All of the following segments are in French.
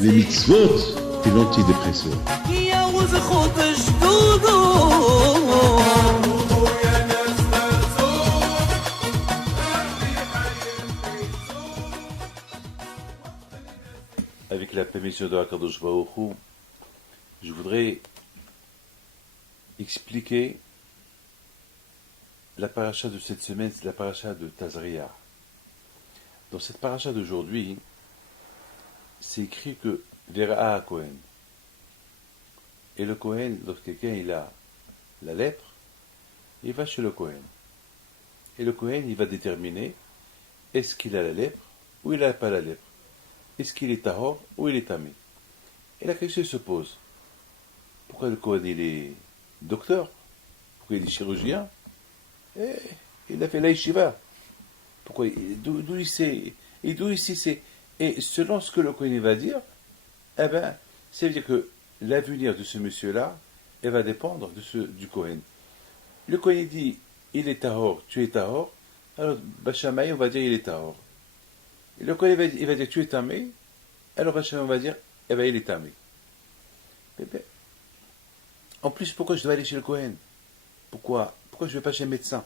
Les mitzvot et l'antidépresseur. Avec la permission de Akadosh Baruch Hu, je voudrais expliquer la paracha de cette semaine, c'est la paracha de Tazria. Dans cette paracha d'aujourd'hui, c'est écrit que Vera a Kohen. Et le Kohen, lorsque quelqu'un il a la lèpre, il va chez le Kohen. Et le Kohen, il va déterminer est-ce qu'il a la lèpre ou il n'a pas la lèpre. Est-ce qu'il est tahor ou il est tamé. Et la question se pose. Pourquoi le Kohen il est docteur? Pourquoi il est chirurgien? Et il a fait la yeshiva. Pourquoi? D'où il sait? Et d'où ici c'est? Et selon ce que le Kohen va dire, eh ben, ça veut dire que l'avenir de ce monsieur-là, elle va dépendre du Kohen. Le Kohen dit, il est tahor, tu es tahor, alors Bachamaï, on va dire, il est tahor. Et le Kohen il va dire, tu es tamé, alors Bachamaï, on va dire, eh ben, il est tamé. En plus, pourquoi je dois aller chez le Kohen? Pourquoi je ne vais pas chez le médecin?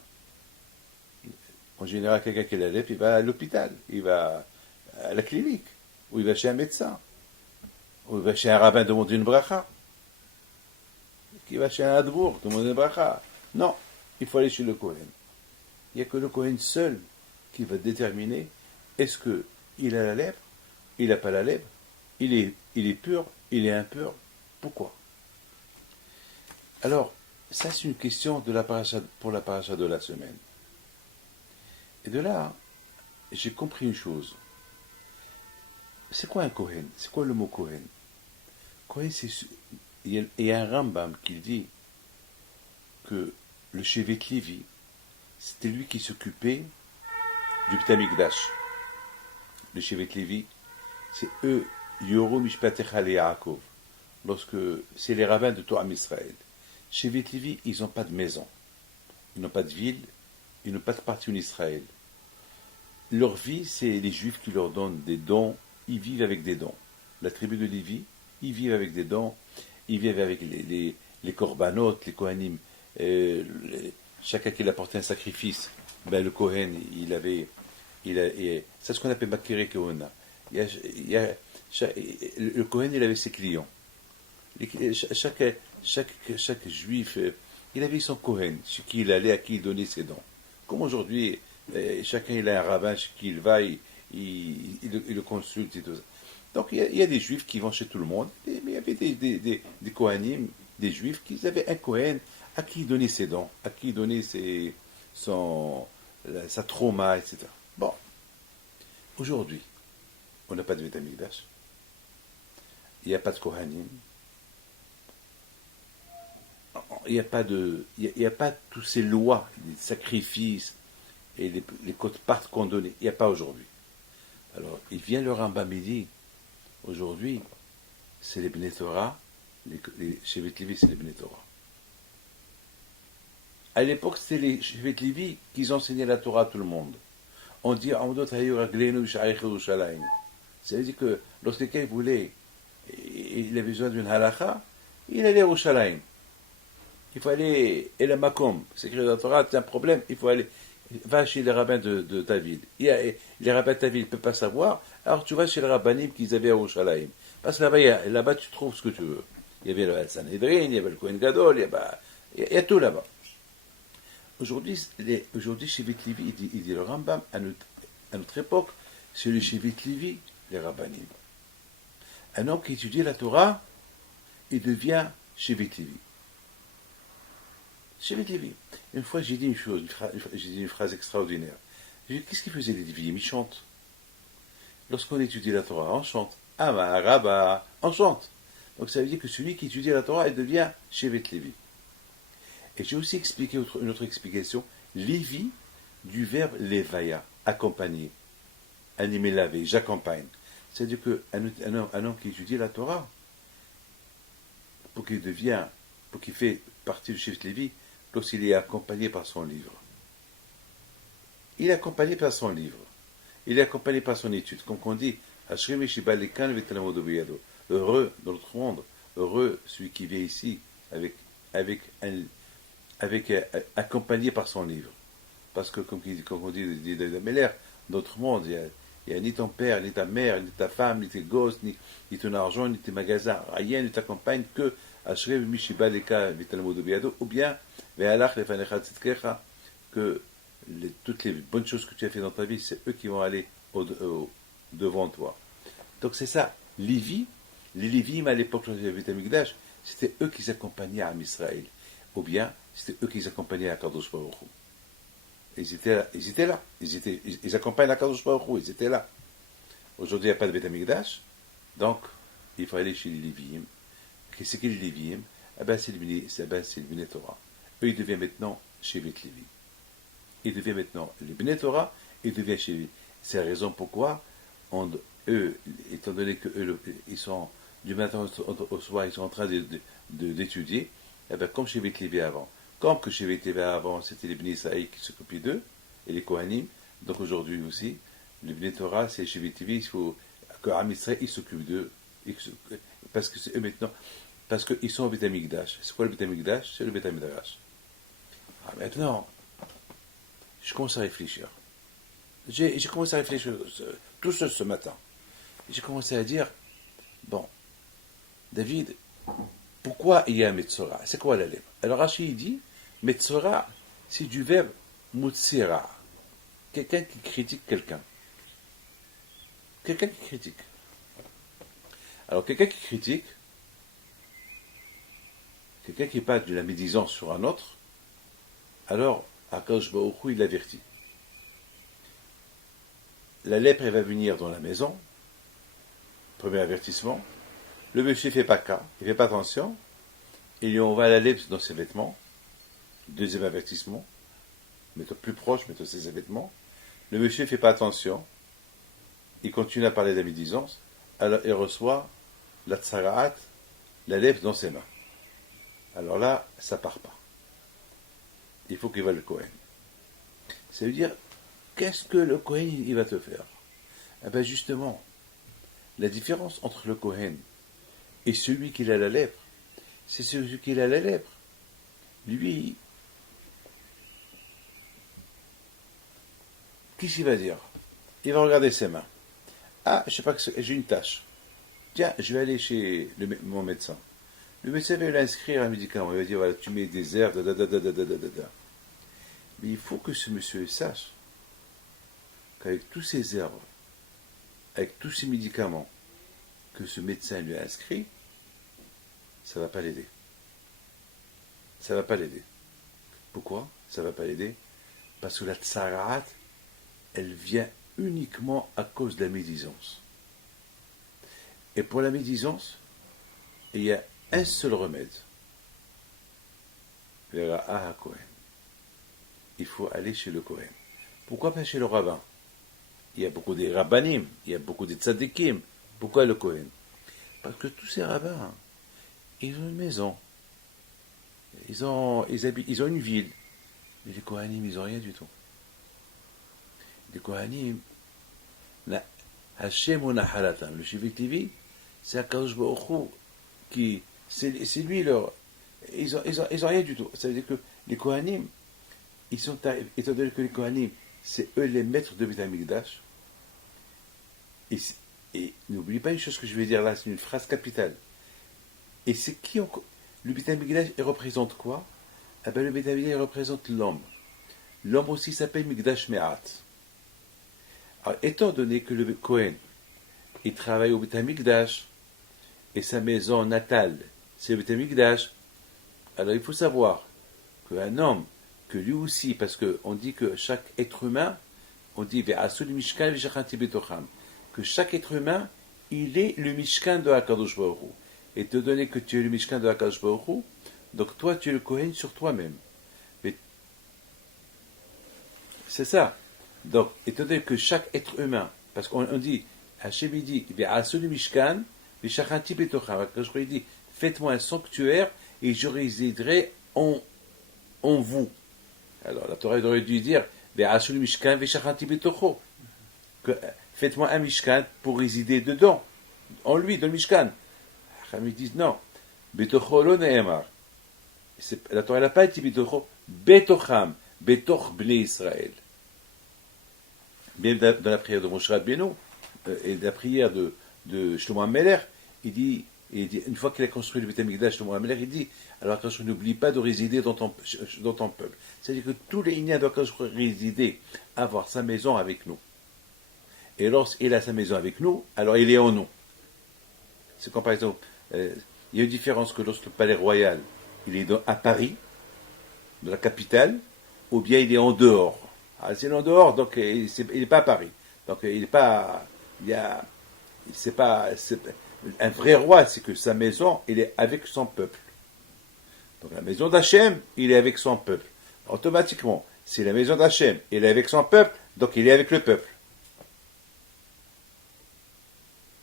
En général, quelqu'un qui a la lèpre, il va à l'hôpital, il va à la clinique, ou il va chez un médecin, ou il va chez un rabbin demander une bracha, qui va chez un adbour demander une bracha. Non, il faut aller chez le Kohen. Il n'y a que le Kohen seul qui va déterminer est-ce qu'il a la lèpre, il n'a pas la lèpre, il est pur, il est impur. Pourquoi? Alors, ça c'est une question pour la paracha de la semaine. Et de là, j'ai compris une chose. C'est quoi un Kohen? C'est quoi le mot Kohen? Kohen, il y a un Rambam qui dit que le Shevet Lévi, c'était lui qui s'occupait du Beit HaMikdash. Le Shevet Lévi, c'est eux, Yoru Mishpatecha le Yaakov, lorsque c'est les rabbins de Torah Israël. Shevet Lévi, ils n'ont pas de maison, ils n'ont pas de ville, ils n'ont pas de parti en Israël. Leur vie, c'est les Juifs qui leur donnent des dons, ils vivent avec des dons. La tribu de Lévi, ils vivent avec des dons, ils vivent avec les korbanot, les kohanim. Chacun qui apportait un sacrifice, ben le Kohen, c'est ce qu'on appelle Makere Kohona. Le Kohen, il avait ses clients. Chaque juif, il avait son Kohen, chez qui il allait, à qui il donnait ses dons. Comme aujourd'hui, chacun il a un rabbin chez qui il va, il le consulte et tout ça. Donc il y a des juifs qui vont chez tout le monde, mais il y avait des Kohanim, des juifs qui avaient un Kohen à qui il donnait ses dons, à qui il donnait sa trauma, etc. Bon, aujourd'hui, on n'a pas de Beit HaMikdash, il n'y a pas de Kohanim, il n'y a pas toutes ces lois, les sacrifices et les cotes-parts qu'on donnait. Il n'y a pas aujourd'hui. Alors, il vient le Rambam, il dit, aujourd'hui, c'est les Bnei Torah, les Shevet Lévi, c'est les Bnei Torah. À l'époque, c'était les Shevet Lévi qui enseignaient la Torah à tout le monde. On dit, ça veut dire que lorsque quelqu'un voulait, il avait besoin d'une halakha, il allait à Yerushalayim. Il faut aller, et le makom, c'est écrit dans la Torah, c'est un problème, il faut aller, va chez les rabbins de ta ville. Les rabbins de ta ville ne peuvent pas savoir, alors tu vas chez les rabbinim qu'ils avaient à Yerushalayim. Parce que là-bas, tu trouves ce que tu veux. Il y avait le Sanhedrin, il y avait le Kohen Gadol, il y a tout là-bas. Aujourd'hui, Shevet Lévi, il dit le Rambam, à notre époque, c'est le Shevet Lévi, les rabbinim. Un homme qui étudie la Torah, il devient Shevet Lévi. Shevet Lévi. Une fois, j'ai dit une phrase extraordinaire. J'ai dit, qu'est-ce qu'ils faisaient les Lévi'im? Ils chantent. Lorsqu'on étudie la Torah, on chante. Amar, Rabba, on chante. Donc ça veut dire que celui qui étudie la Torah, il devient Shevet Lévi. Et j'ai aussi expliqué une autre explication. Lévi, du verbe levaya, accompagner. Animer, laver, j'accompagne. C'est-à-dire qu'un homme qui étudie la Torah, pour qu'il fait partie du Shevet Lévi, lorsqu'il est accompagné par son livre. il est accompagné par son livre. Il est accompagné par son étude. Comme on dit, heureux dans notre monde, heureux celui qui vient ici avec accompagné par son livre. Parce que, comme on dit de Meller, dans notre monde, il n'y a ni ton père, ni ta mère, ni ta femme, ni tes gosses, ni ton argent, ni tes magasins. Rien ne t'accompagne que ou bien que toutes les bonnes choses que tu as fait dans ta vie, c'est eux qui vont aller devant toi. Donc c'est ça. Les Lévim à l'époque, lorsqu'il y avait Amikdash, c'était eux qui accompagnaient à Israël. Ou bien, c'était eux qui accompagnaient à Kadosh Baruch Hu. Ils étaient là. Ils accompagnent à Kadosh Baruch Hu. Ils étaient là. Aujourd'hui, il n'y a pas de Beth Amikdash. Donc, il faut aller chez les Lévim. Qu'est-ce que les Lévim? C'est le Bnei Torah. Eux, ils deviennent maintenant chez Beth Lévi. Ils deviennent maintenant les Bnei Torah. Ils deviennent chez Lévi. C'est la raison pourquoi eux, étant donné qu'eux, ils sont du matin au soir, ils sont en train d'étudier, comme chez Beth Lévi avant. Comme que chez Beth Lévi avant, c'était les Bnei Israël qui s'occupaient d'eux, et les Kohanim, donc aujourd'hui aussi, le Bnei Torah, c'est chez Beth Lévi, il faut que Am Israël, ils s'occupent d'eux, parce que c'est eux maintenant, parce qu'ils sont au Beth Amikdash. C'est quoi le Beth Amikdash? C'est le Beth Amikdash. Maintenant, je commence à réfléchir. J'ai commencé à réfléchir tout seul ce matin. J'ai commencé à dire, bon, David, pourquoi il y a Metzora? C'est quoi la lèvre? Alors Rachid dit, Metzora, c'est du verbe Mutsira. Quelqu'un qui critique quelqu'un. Quelqu'un qui critique. Alors quelqu'un qui critique, quelqu'un qui parle de la médisance sur un autre, alors Akadosh Baruch Hu, il l'avertit. La lèpre, elle va venir dans la maison. Premier avertissement. Le monsieur ne fait pas cas, il ne fait pas attention. Il lui envoie la lèpre dans ses vêtements. Deuxième avertissement. Mets-toi plus proche, mets-toi ses vêtements. Le monsieur ne fait pas attention. Il continue à parler de la médisance. Alors il reçoit la tsaraat, la lèpre dans ses mains. Alors là, ça part pas. Il faut qu'il va le Kohen. Ça veut dire, qu'est-ce que le Kohen il va te faire? Eh bien justement, la différence entre le Kohen et celui qui a la lèpre, c'est celui qui a la lèpre. Lui, qu'est-ce qu'il va dire? Il va regarder ses mains. Ah, je sais pas, j'ai une tâche. Tiens, je vais aller chez mon médecin. Le médecin va lui inscrire un médicament. Il va dire, voilà, tu mets des herbes, Mais il faut que ce monsieur sache qu'avec tous ces herbes, avec tous ces médicaments que ce médecin lui a inscrits, ça ne va pas l'aider. Ça ne va pas l'aider. Pourquoi ça ne va pas l'aider? Parce que la tsarat, elle vient uniquement à cause de la médisance. Et pour la médisance, il y a un seul remède. Vers Kohen. Il faut aller chez le Kohen. Pourquoi pas chez le rabbin? Il y a beaucoup de rabbanim, il y a beaucoup de tzadikim. Pourquoi le Kohen? Parce que tous ces rabbins, ils ont une maison. Ils ont une ville. Mais les Kohanim, ils n'ont rien du tout. Les Kohanim, Hashem ou Nahalatam, le Shevet Levi, c'est Akadosh Baruch Hu qui, c'est lui leur, ils ont rien du tout. Ça veut dire que les Kohanim, étant donné que les Kohanim, c'est eux les maîtres de Beth Amikdash, et n'oublie pas une chose que je vais dire là, c'est une phrase capitale. Et c'est qui le Beth Amikdash, il représente quoi? Eh bien, le Beth Amikdash, il représente l'homme. L'homme aussi s'appelle Mikdash Me'at. Alors, étant donné que le Kohen, il travaille au Beth Amikdash, et sa maison natale, c'est le Beth Amikdash, alors il faut savoir qu'un homme, que lui aussi, parce qu'on dit que chaque être humain, on dit que chaque être humain, il est le Mishkan de Hakadosh Baruch Hu. Et te donner que tu es le Mishkan de Hakadosh Baruch Hu, donc toi tu es le Kohen sur toi-même. Mais c'est ça. Donc, étant donné que chaque être humain, parce qu'on dit, Hachem dit, le Mishkan, je dit, faites-moi un sanctuaire et je résiderai en vous. Alors la Torah aurait dû dire, Faites-moi un Mishkan pour résider dedans, en lui, dans le Mishkan. Ils disent non. Betocho lo ne'emar. La Torah n'a pas été Betocho, Betocham, Betoch Bnei Israël. Même dans la prière de Moshe Rabbeinu et la prière de Shlomo HaMelech, il dit, une fois qu'il a construit le Beth Amikdash, Shlomo HaMelech, il dit, alors quand je n'oublie pas de résider dans ton peuple. C'est-à-dire que tous les Ignats doivent résider, avoir sa maison avec nous. Et lorsqu'il a sa maison avec nous, alors il est en nous. C'est comme par exemple, il y a une différence que lorsque le palais royal, il est à Paris, de la capitale, ou bien il est en dehors. C'est en dehors, donc il n'est pas à Paris. Donc il n'est pas. Un vrai roi, c'est que sa maison, il est avec son peuple. Donc la maison d'Hachem, il est avec son peuple. Automatiquement, si la maison d'Hachem, il est avec son peuple, donc il est avec le peuple.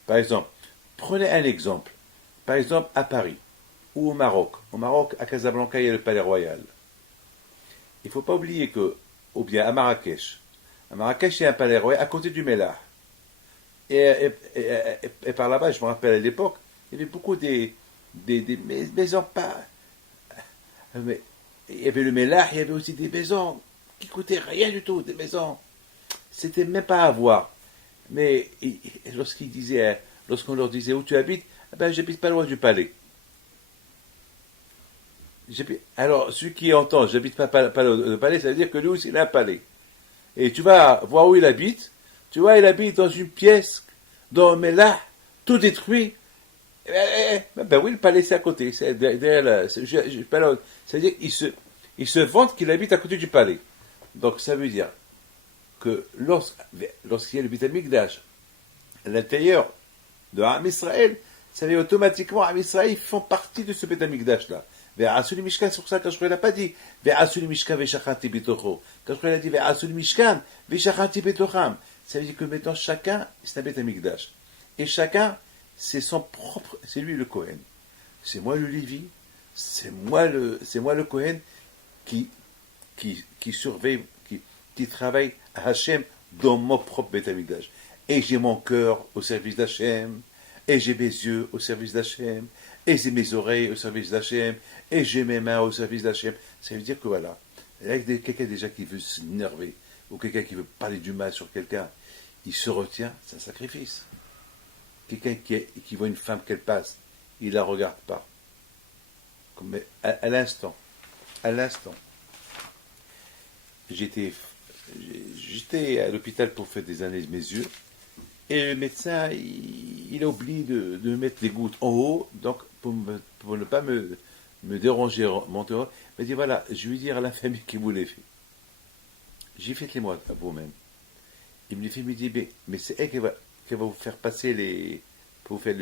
Par exemple, prenez un exemple. Par exemple, à Paris, ou au Maroc. Au Maroc, à Casablanca, il y a le palais royal. Il ne faut pas oublier que, ou bien à Marrakech, il y a un palais royal à côté du Mellah. Et par là-bas, je me rappelle à l'époque, il y avait beaucoup des maisons pas. Mais, il y avait le Mellah, il y avait aussi des maisons qui coûtaient rien du tout, des maisons. C'était même pas à voir. Mais lorsqu'on leur disait où tu habites, ben j'habite pas loin du palais. Alors, celui qui entend j'habite pas le palais, ça veut dire que lui aussi il a un palais. Et tu vas voir où il habite, tu vois, il habite dans une pièce, mais là, tout détruit. Ben oui, le palais c'est à côté, c'est derrière là. C'est-à-dire qu'il se vante qu'il habite à côté du palais. Donc ça veut dire que lorsqu'il y a le Beth Amikdash à l'intérieur de Am Israël, ça veut dire automatiquement Am Israël ils font partie de ce Beth Amikdash là. Ve'asu Mishkan, c'est pour ça que je ne l'a pas dit. Ve'asu Mishkan ve'shachanti betocho. Quand je l'a dit Ve'asu Mishkan ve'shachanti betocham. Ça veut dire que maintenant chacun c'est un Beth Amikdash. Et chacun c'est son propre, c'est lui le Kohen. C'est moi le Lévi, c'est moi le Kohen qui surveille, qui travaille à Hachem dans mon propre Beth Amikdash. Et j'ai mon cœur au service d'Hachem, et j'ai mes yeux au service d'Hachem, et j'ai mes oreilles au service d'Hachem, et j'ai mes mains au service d'Hachem. Ça veut dire que voilà, avec quelqu'un déjà qui veut s'énerver, ou quelqu'un qui veut parler du mal sur quelqu'un, il se retient, c'est un sacrifice. Quelqu'un qui voit une femme qu'elle passe, il ne la regarde pas. Mais à l'instant, j'étais à l'hôpital pour faire des analyses de mes yeux, et le médecin, il a oublié de mettre les gouttes en haut, donc pour ne pas me déranger, il m'a dit voilà, je vais dire à la famille qui vous les fait. J'ai fait les moi à vous-même. Il me les fait, il me dit mais c'est elle qui va vous faire passer pour vous faire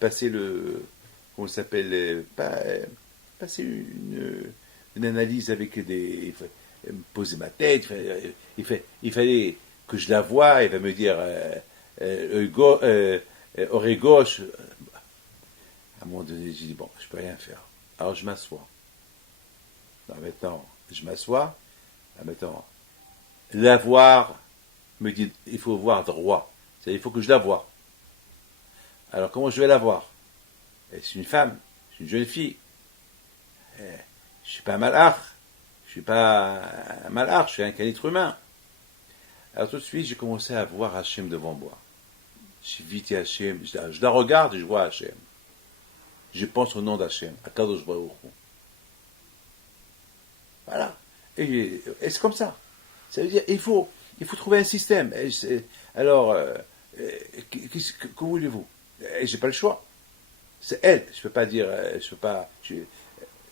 passer comment ça s'appelle, passer une analyse avec il me poser ma tête, il fallait que je la voie, il va me dire oreille gauche. À un moment donné, j'ai dit bon, je peux rien faire. Alors je m'assois. Maintenant, je m'assois. Maintenant, la voir me dit il faut voir droit. C'est-à-dire, il faut que je la voie. Alors comment je vais la voir? C'est une femme, c'est une jeune fille. Je ne suis pas un malach. Je suis qu'un être humain. Alors tout de suite, j'ai commencé à voir Hachem devant moi. J'ai vite Hachem, je la regarde et je vois Hachem. Je pense au nom d'Hachem, à Kadosh Baruch Hu. Voilà. Et c'est comme ça. Ça veut dire, il faut trouver un système. Alors, que voulez-vous? J'ai pas le choix. C'est elle. Je peux pas dire,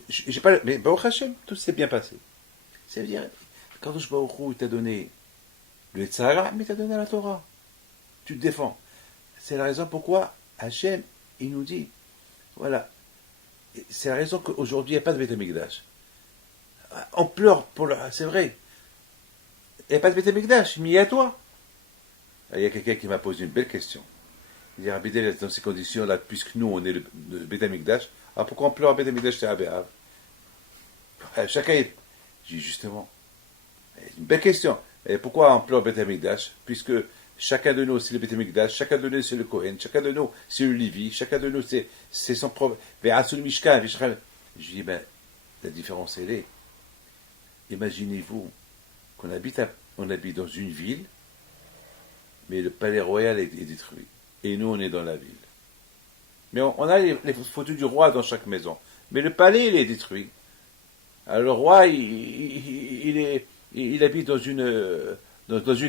j'ai pas, mais Baruch Hachem, tout s'est bien passé. Ça veut dire, Kadosh Baruch Hu, il t'a donné le Tzara, mais il t'a donné la Torah. Tu te défends. C'est la raison pourquoi Hachem, il nous dit, voilà, c'est la raison qu'aujourd'hui, il n'y a pas de Beth Amikdash. On pleure c'est vrai. Il n'y a pas de Beth Amikdash, mais il y a toi. Il y a quelqu'un qui m'a posé une belle question. Il dit, Rabbi David, dans ces conditions-là, puisque nous, on est le Beth Amikdash, alors pourquoi on pleure à Beth Amikdash, c'est Chacun est. J'ai dit, justement, Une belle question. Et pourquoi on pleure Beth Amikdash? Puisque chacun de nous, c'est le Beth Amikdash, chacun de nous, c'est le Kohen, chacun de nous, c'est le Lévi, chacun de nous, c'est son propre. Je dis, ben, la différence, elle est. Imaginez-vous qu'on on habite dans une ville, mais le palais royal est détruit. Et nous, on est dans la ville. Mais on a les photos du roi dans chaque maison. Mais le palais, il est détruit. Alors le roi, il habite dans une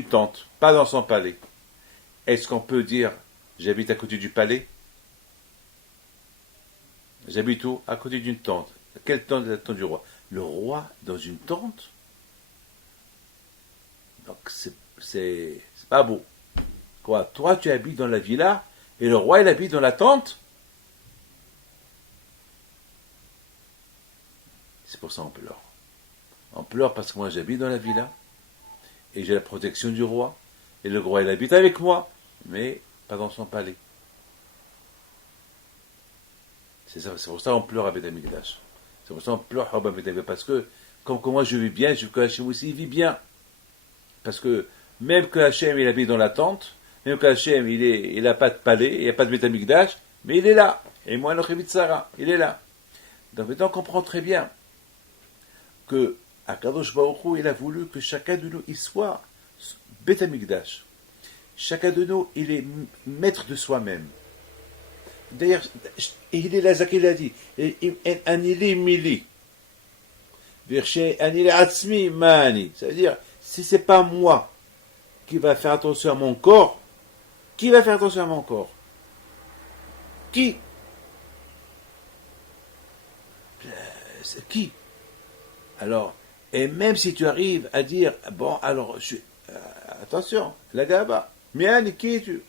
tente, pas dans son palais. Est-ce qu'on peut dire, j'habite à côté du palais? J'habite où? À côté d'une tente. Quelle tente est la tente du roi? Le roi dans une tente? Donc c'est pas beau. Quoi? Toi, tu habites dans la villa et le roi, il habite dans la tente? C'est pour ça qu'on pleure. On pleure parce que moi, j'habite dans la villa et j'ai la protection du roi. Et le roi, il habite avec moi, mais pas dans son palais. C'est pour ça qu'on pleure à Beth Amikdash. C'est pour ça qu'on pleure à Beth Amikdash. Parce que, comme moi je vis bien, je veux que Hachem aussi vit bien. Parce que, même que Hachem, il habite dans la tente, même que Hachem, il n'a pas de palais, il n'y a pas de Beth Amikdash, mais il est là. Et moi, Nochevit Sarah, il est là. Donc maintenant, on comprend très bien que Akadosh Baruch Hu, il a voulu que chacun de nous, il soit Beth Amikdash. Chacun de nous, il est maître de soi-même. D'ailleurs, il est là, il a dit, Anili Mili. Anili Atzmi Mani. Ça veut dire, si c'est pas moi qui va faire attention à mon corps, qui va faire attention à mon corps? Qui? C'est qui? Alors, et même si tu arrives à dire, bon, alors, attention, la gaba, Miani, qui es-tu?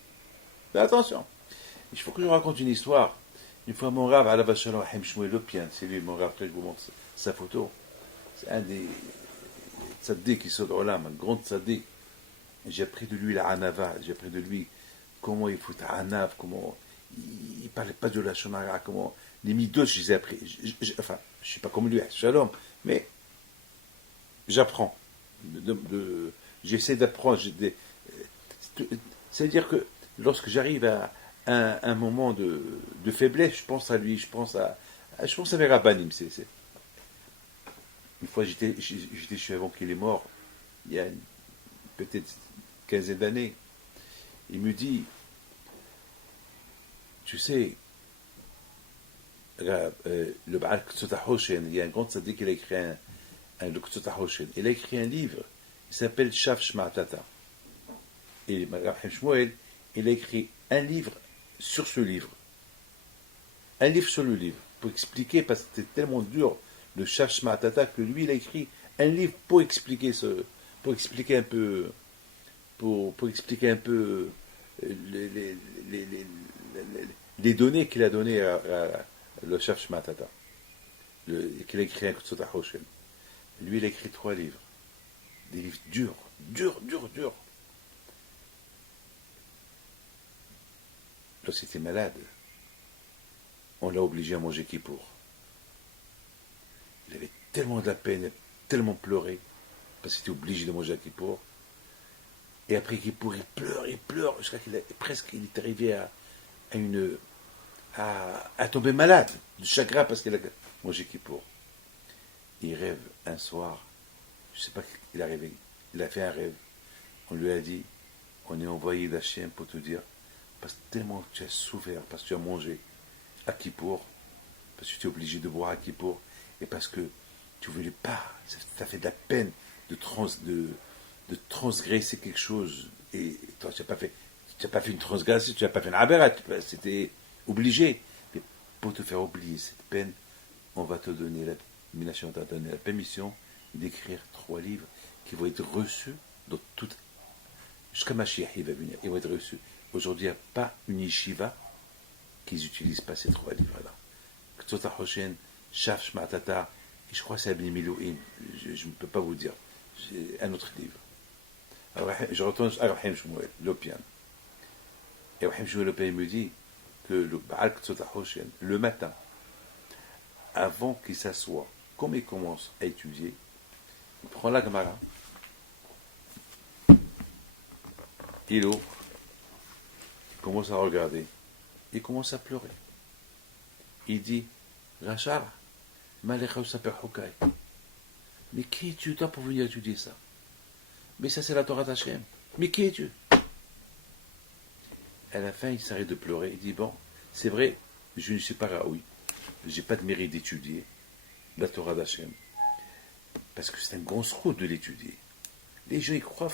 Mais attention. Il faut que je raconte une histoire. Une fois, mon rave, Alav Shalom, Haim Shmuel Lopian, c'est lui, mon rave, après je vous montre sa photo. C'est un des tzaddik qui sort de Olam, un grand tzaddik. J'ai appris de lui la Hanava, j'ai appris de lui comment il faut Hanav, comment il ne parlait pas de la Shonara, comment les midos, je les ai appris. Enfin, je ne suis pas comme lui, Shalom, mais j'apprends. J'essaie d'apprendre. C'est-à-dire que lorsque j'arrive à un moment de faiblesse, je pense à lui, je pense à mes rabbanim. Une fois, j'étais chez avant qu'il est mort, il y a peut-être une quinzaine d'années. Il me dit, tu sais, le Baal Ktsota Hoshen, il y a un grand tzaddik qui a écrit le Ktsota Hoshen. Il a écrit un livre, il s'appelle Shav Shma'atata. Et Rabbi Shmuel, il a écrit un livre sur ce livre. Un livre sur le livre. Pour expliquer, parce que c'était tellement dur, le Shav Shma'atata, que lui, il a écrit un livre pour expliquer un peu les données qu'il a données à le Shav Shma'atata. Qu'il a écrit un Ktsota Hoshen. Lui, il a écrit 3 livres. Des livres durs. Lorsqu'il était malade, on l'a obligé à manger Kippour. Il avait tellement de la peine, tellement pleuré, parce qu'il était obligé de manger à Kippour. Et après Kippour, il pleure, jusqu'à qu'il est arrivé à tomber malade, de chagrin, parce qu'il a mangé Kippour. Il rêve un soir, je ne sais pas, il a fait un rêve. On lui a dit, on est envoyé d'Hachem pour te dire, parce que tellement tu as souffert, parce que tu as mangé à Kippour, parce que tu es obligé de boire à Kippour, et parce que tu ne voulais pas, ça fait de la peine de transgresser quelque chose, et toi tu n'as pas fait une transgression, tu n'as pas fait une aberrat, c'était obligé. Mais pour te faire oublier cette peine, on va te donner la permission d'écrire 3 livres qui vont être reçus dans toute, jusqu'à Mashiach, il va venir, ils vont être reçus. Aujourd'hui, il n'y a pas une yeshiva qui n'utilise pas ces 3 livres-là. Ktsota Hoshen, Shav Shma'atata, et je crois que c'est Abni Milouim, je ne peux pas vous dire, j'ai un autre livre. Alors, je retourne à Rahim Shmuel, l'Opian. Et Rahim Shmuel, l'Opian, me dit que le Baal Ktsota Hoshen, le matin, avant qu'il s'assoie, comme il commence à étudier, il prend la Gemara, il ouvre, il commence à regarder, il commence à pleurer. Il dit, Rachar, Malecha Saper Hukai. Mais qui es-tu toi pour venir étudier ça? Mais ça c'est la Torah d'Hachem. Mais qui es-tu? À la fin, il s'arrête de pleurer. Il dit, bon, c'est vrai, je ne suis pas Raoui. Je n'ai pas de mérite d'étudier la Torah d'Hachem. Parce que c'est un grand scrout de l'étudier. Les gens, ils croient,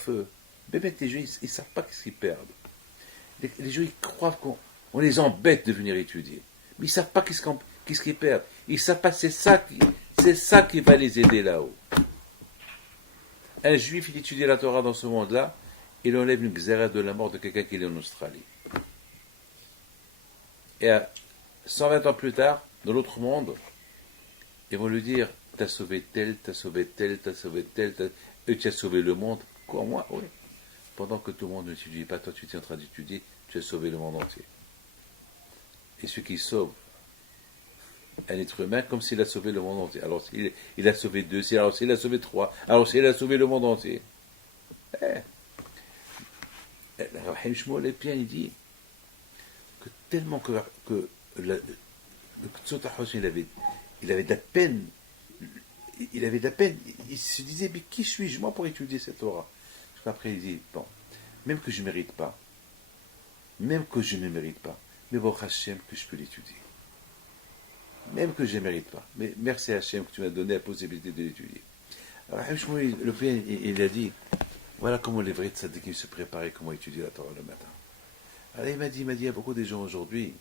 les gens, ils ne savent pas ce qu'ils perdent. Les gens, ils croient qu'on les embête de venir étudier. Mais ils ne savent pas qu'est-ce qu'ils perdent. Ils ne savent pas, c'est ça qui va les aider là-haut. Un juif, il étudie la Torah dans ce monde-là, il enlève une xéra de la mort de quelqu'un qui est en Australie. Et à 120 ans plus tard, dans l'autre monde, ils vont lui dire, t'as sauvé tel, t'as sauvé tel, t'as sauvé tel, tu as sauvé le monde. Quoi, moi? Oui. Pendant que tout le monde n'étudie pas, toi tu es en train d'étudier, tu as sauvé le monde entier. Et celui qui sauve un être humain, comme s'il a sauvé le monde entier. Alors il a sauvé 2, alors s'il a sauvé 3, alors s'il a sauvé le monde entier. Rahim Shmuel Epien, il dit que tellement que le Tzot HaChoshen, il avait de la peine, il se disait, mais qui suis-je moi pour étudier cette Torah? Parce qu'après il dit, bon, même que je ne mérite pas, mais bon, Hachem, que je peux l'étudier. Même que je ne mérite pas. Mais merci Hachem que tu m'as donné la possibilité de l'étudier. Alors, Rahim Shmuel, le Pien, il a dit, voilà comment les vrais tzadikim se préparaient, comment étudier la Torah le matin. Alors il m'a dit, il y a beaucoup de gens aujourd'hui,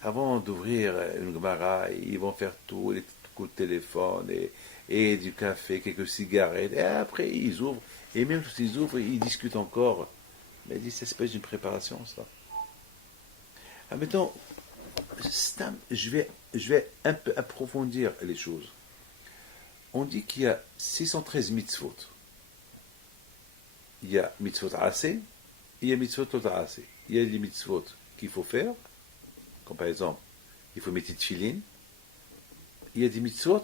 avant d'ouvrir une Gemara, ils vont faire tout, les coups de téléphone, et du café, quelques cigarettes, et après ils ouvrent, et même s'ils ouvrent, ils discutent encore. Mais il dit, ça c'est pas une préparation, ça. Ah, maintenant, je vais un peu approfondir les choses. On dit qu'il y a 613 mitzvot. Il y a mitzvot assez, il y a mitzvot assez. Il y a les mitzvot qu'il faut faire, comme par exemple, il faut mettre tefillin. Il y a des mitzvot,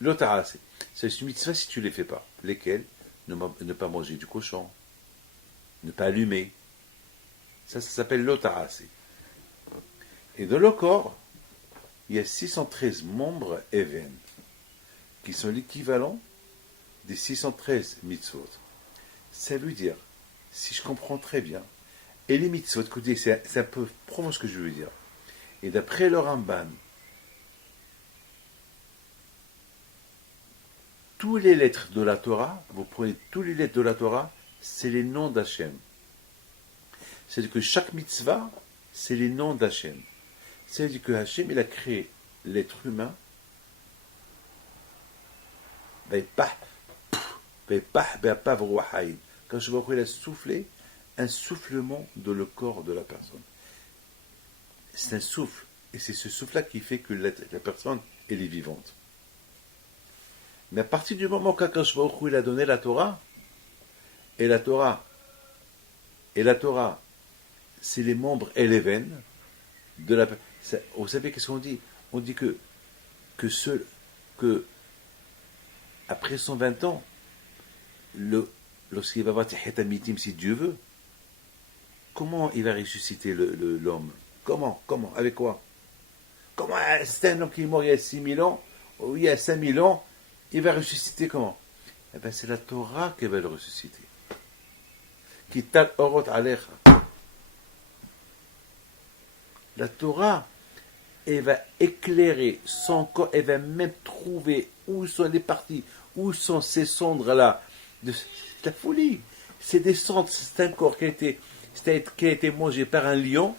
l'autre assez. C'est une mitzvah si tu ne les fais pas. Lesquelles? Ne pas manger du cochon, ne pas allumer. Ça s'appelle l'autre assez. Et dans le corps, il y a 613 membres even, qui sont l'équivalent des 613 mitzvot. Ça veut dire, si je comprends très bien, et les mitzvot, écoutez, c'est un peu profond ce que je veux dire. Et d'après le Ramban, tous les lettres de la Torah, vous prenez tous les lettres de la Torah, c'est les noms d'Hachem. C'est-à-dire que chaque mitzvah, c'est les noms d'Hachem. C'est-à-dire que Hachem, il a créé l'être humain. Quand je vois qu'il a soufflé, un soufflement de le corps de la personne. C'est un souffle. Et c'est ce souffle-là qui fait que la personne, elle est vivante. Mais à partir du moment qu'Akash Baruch Hu, il a donné la Torah, et la Torah, c'est les membres eleven de la personne. Vous savez qu'est-ce qu'on dit? On dit que après 120 ans, lorsqu'il va voir Tehiyat HaMitim, si Dieu veut, comment il va ressusciter l'homme? Comment? Avec quoi? Comment? C'est un homme qui est mort il y a 6000 ans, ou il y a 5000 ans, il va ressusciter comment? Eh bien, c'est la Torah qui va le ressusciter. Kitat Orot Alecha. La Torah, elle va éclairer son corps, elle va même trouver où sont les parties, où sont ces cendres-là. C'est la folie. C'est des cendres, c'est un corps qui a été mangé par un lion,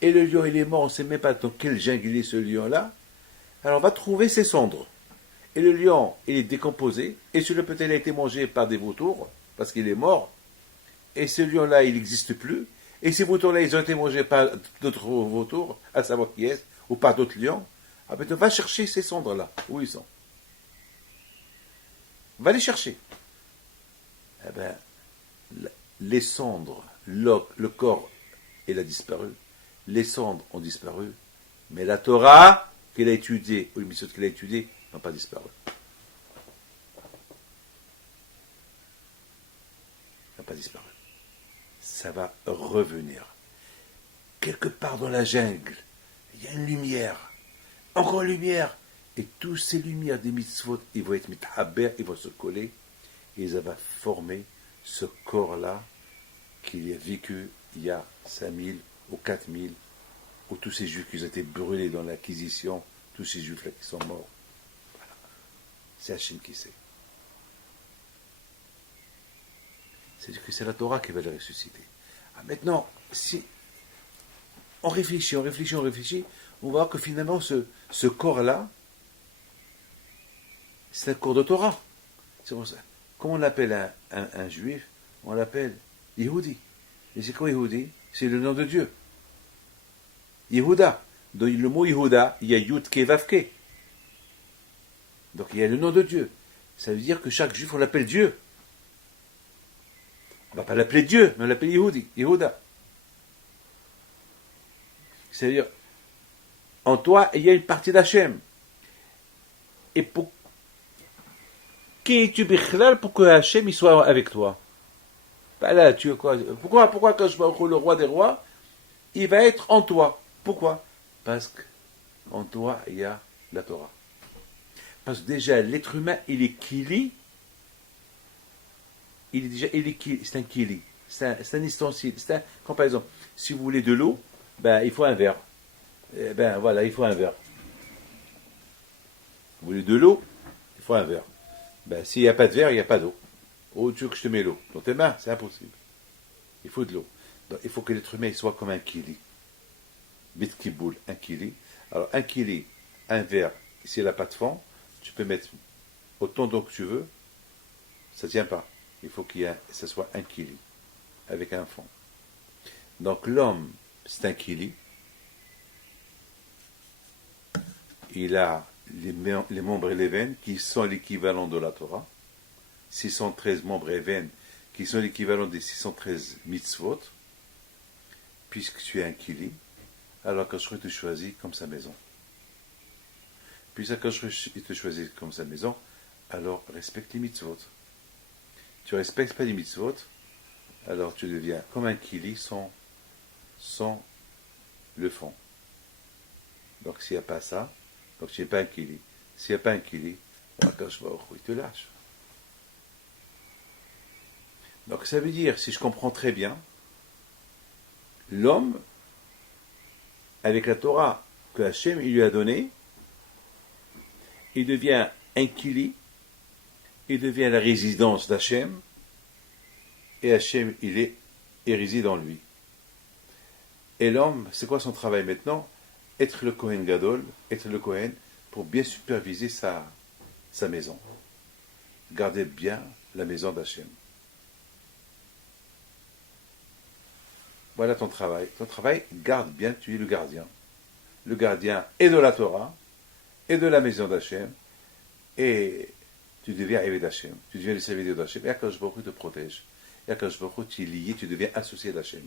et le lion, il est mort, on ne sait même pas dans quel jungle il est ce lion-là. Alors on va trouver ces cendres. Et le lion, il est décomposé, et celui-là peut-être a été mangé par des vautours, parce qu'il est mort, et ce lion-là, il n'existe plus, et ces vautours-là, ils ont été mangés par d'autres vautours, à savoir qui est, ou par d'autres lions. Ah ben, va chercher ces cendres-là, où ils sont. Va les chercher. Eh ben, les cendres, le corps, il a disparu, les cendres ont disparu, mais la Torah qu'il a étudiée, ou les mitzvot qu'il a étudiées, n'ont pas disparu. N'a pas disparu. ça va revenir. Quelque part dans la jungle, il y a une lumière, encore une lumière, et toutes ces lumières des mitzvot, ils vont être mithaber, ils vont se coller, et ça va former ce corps-là qu'il a vécu il y a 5000 ou 4000, où tous ces juifs qui ont été brûlés dans l'Inquisition, tous ces juifs-là qui sont morts. Voilà. C'est Hachem qui sait. C'est-à-dire que c'est la Torah qui va les ressusciter. Ah, maintenant, si on réfléchit, on va voir que finalement, ce corps-là, c'est un corps de Torah. C'est pour ça. Comment on appelle un juif? On l'appelle Yehudi. Et c'est quoi Yehudi? C'est le nom de Dieu. Yehuda. Dans le mot Yehuda, il y a Yud Ke Vav Ke. Donc il y a le nom de Dieu. Ça veut dire que chaque juif, on l'appelle Dieu. On ne va pas l'appeler Dieu, mais on l'appelle Yehudi, Yehuda. C'est-à-dire, en toi, il y a une partie d'Hachem. Et pour qui es-tu bichlal pour que Hachem il soit avec toi? Ben là, tu quoi? Pourquoi quand je vois le roi des rois, il va être en toi? Pourquoi? Parce qu'en toi, il y a la Torah. Parce que déjà, l'être humain, il est kili. C'est un kili. C'est un ustensile. Comme par exemple, si vous voulez de l'eau, ben, il faut un verre. Ben voilà, il faut un verre. Vous voulez de l'eau, il faut un verre. Ben, s'il n'y a pas de verre, il n'y a pas d'eau. Oh, tu veux que je te mets l'eau dans tes mains? C'est impossible. Il faut de l'eau. Donc, il faut que l'être humain soit comme un kili. Bit kiboul, un kili. Alors, un kili, un verre, s'il n'a pas de fond, tu peux mettre autant d'eau que tu veux, ça ne tient pas. Il faut que ce soit un kili, avec un fond. Donc, l'homme, c'est un kili. Il a les membres et les veines qui sont l'équivalent de la Torah. 613 membres et veines qui sont l'équivalent des 613 mitzvot. Puisque tu es un kili, alors Akash te choisit comme sa maison. Puisque Akash te choisit comme sa maison, alors respecte les mitzvot. Tu ne respectes pas les mitzvot, alors tu deviens comme un kili sans le fond. Donc s'il n'y a pas ça, donc tu n'es pas un kili. S'il n'y a pas un kili, Akash il te lâche. Donc ça veut dire, si je comprends très bien, l'homme, avec la Torah que Hachem il lui a donnée, il devient un kili, il devient la résidence d'Hachem, et Hachem il réside en lui. Et l'homme, c'est quoi son travail maintenant? Être le Kohen Gadol, être le Kohen pour bien superviser sa maison. Garder bien la maison d'Hachem. Voilà ton travail. Ton travail, garde bien, tu es le gardien. Le gardien est de la Torah, et de la maison d'Hachem, et tu deviens Eved d'Hachem. Tu deviens le serviteur d'Hachem, et Akadosh Baruch Hu te protège. Et Akadosh Baruch Hu, tu es lié, tu deviens associé d'Hachem.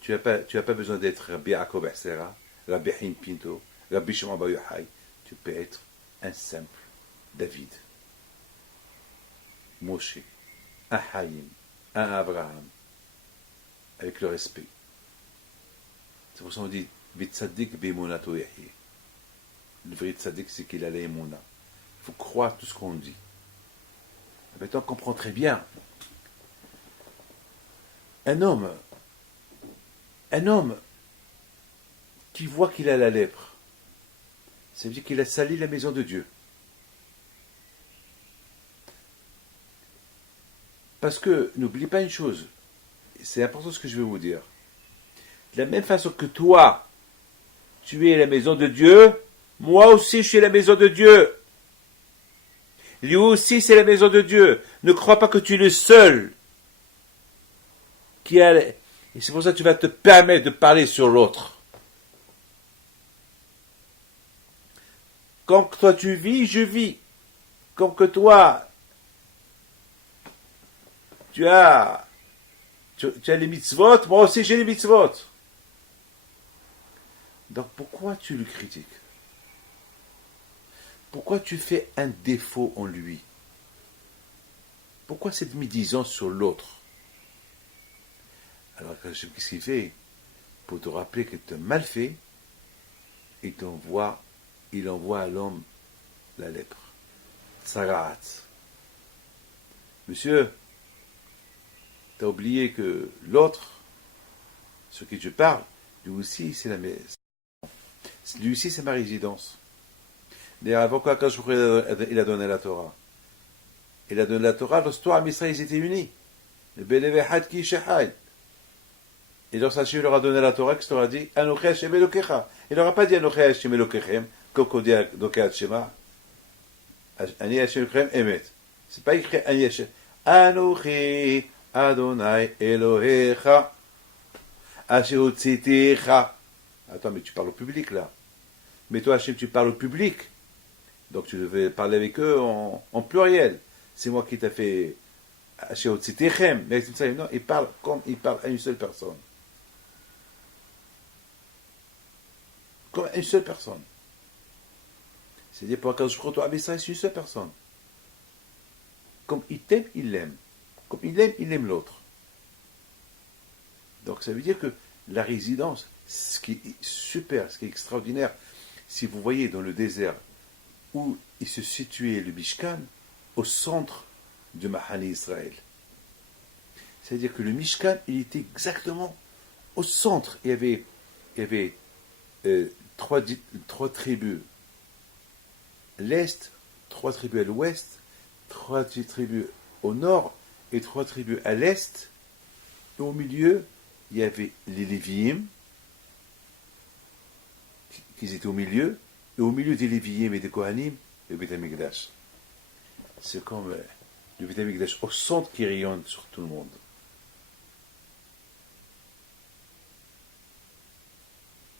Tu n'as pas besoin d'être Rabbi Yaakov Essera, Rabbi Haim Pinto, Rabbi Shimon Bar Yochai. Tu peux être un simple David, Moshe, un Haïm, un Abraham, avec le respect. C'est pour ça qu'on dit Vitzadik be'emunato yahye. Le vrai tzaddik, c'est qu'il a l'émouna. Il faut croire tout ce qu'on dit. Maintenant, on comprend très bien. Un homme qui voit qu'il a la lèpre, ça veut dire qu'il a sali la maison de Dieu. Parce que, n'oublie pas une chose, c'est important ce que je vais vous dire. De la même façon que toi, tu es la maison de Dieu, moi aussi je suis la maison de Dieu. Lui aussi c'est la maison de Dieu. Ne crois pas que tu es le seul qui a... Et c'est pour ça que tu vas te permettre de parler sur l'autre. Comme que toi tu vis, je vis. Comme que toi, tu as les mitzvot, moi aussi j'ai les mitzvot. Donc pourquoi tu le critiques? Pourquoi tu fais un défaut en lui? Pourquoi cette médisance sur l'autre? Alors, qu'est-ce qu'il fait? Pour te rappeler que tu as mal fait, il envoie à l'homme la lèpre. Tsarat. Monsieur, tu as oublié que l'autre, sur qui tu parles, lui aussi, c'est ma résidence. D'ailleurs, avant qu'Akash il a donné la Torah. Il a donné la Torah, lorsque Israël, ils étaient unis. Le Belevehad ki shehad. Et lorsque Hachem leur a donné la Torah, qu'est-ce qu'il leur a dit? Anochi Hashem Elokecha. Il leur a pas dit Anochi Hashem Elokechem, comme on dit dans Shema. Ani Hashem Elokechem Emet. C'est pas écrit Ani Hashem. Anochi Adonai Elohecha. Asher Hotzitecha. Attends, mais tu parles au public là. Mais toi, Hashem, tu parles au public. Donc tu devais parler avec eux en pluriel. C'est moi qui t'ai fait Asher Hotzitechem. Mais non, il parle comme il parle à une seule personne. Comme une seule personne. C'est-à-dire, pour Akadosh Baruch Hu, toi, Israël, c'est une seule personne. Comme il t'aime, il l'aime. Comme il aime l'autre. Donc ça veut dire que la résidence, ce qui est super, ce qui est extraordinaire, si vous voyez dans le désert où il se situait le Mishkan, au centre de Mahane Israël. C'est-à-dire que le Mishkan, il était exactement au centre. Il y avait trois tribus à l'est, 3 tribus à l'ouest, 3 tribus au nord et 3 tribus à l'est. Et au milieu, il y avait les Lévi'im, qui étaient au milieu, et au milieu des Lévi'im et des Kohanim, le Beth Amikdash. C'est comme le Beth Amikdash au centre qui rayonne sur tout le monde.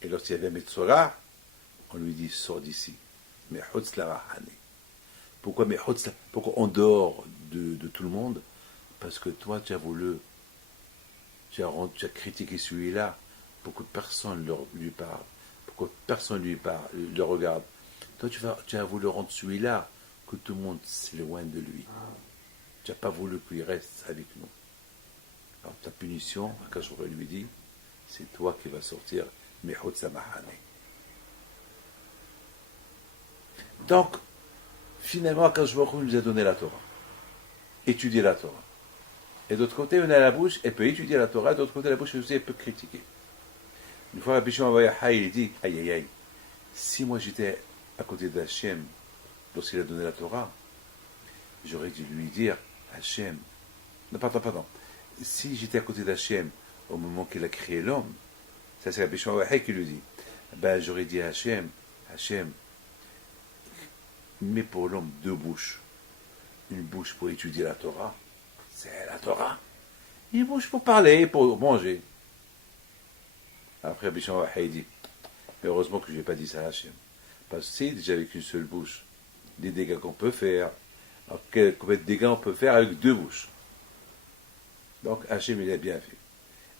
Et lorsqu'il y avait Metzora, on lui dit sors d'ici. Mais pourquoi en dehors de tout le monde? Parce que toi, tu as critiqué celui-là pour que personne lui parle, pour que personne le regarde. Toi, tu as voulu rendre celui-là que tout le monde s'éloigne de lui. Tu n'as pas voulu qu'il reste avec nous. Alors ta punition, quand je lui dis, c'est toi qui vas sortir Mehut Samahane. Donc, finalement, Akadosh Baruch Hu nous a donné la Torah. Étudier la Torah. Et d'autre côté, on a la bouche, elle peut étudier la Torah, d'autre côté, la bouche aussi, elle peut critiquer. Une fois, Rabbi Shimon Bar Yochai, il dit, aïe aïe aïe, si moi j'étais à côté d'Hachem, lorsqu'il a donné la Torah, j'aurais dû lui dire, Hachem, non, pardon, si j'étais à côté d'Hachem au moment qu'il a créé l'homme, ça c'est Rabbi Shimon Bar Yochai qui lui dit, ben j'aurais dit à Hachem, mets pour l'homme 2 bouches. Une bouche pour étudier la Torah, c'est la Torah. Une bouche pour parler, pour manger. Après, Rabbi Shimon Bar Yochai dit, mais heureusement que je n'ai pas dit ça à Hachem. Parce que c'est déjà avec une seule bouche, des dégâts qu'on peut faire. Alors, combien de dégâts on peut faire avec 2 bouches? Donc, Hachem, il a bien fait.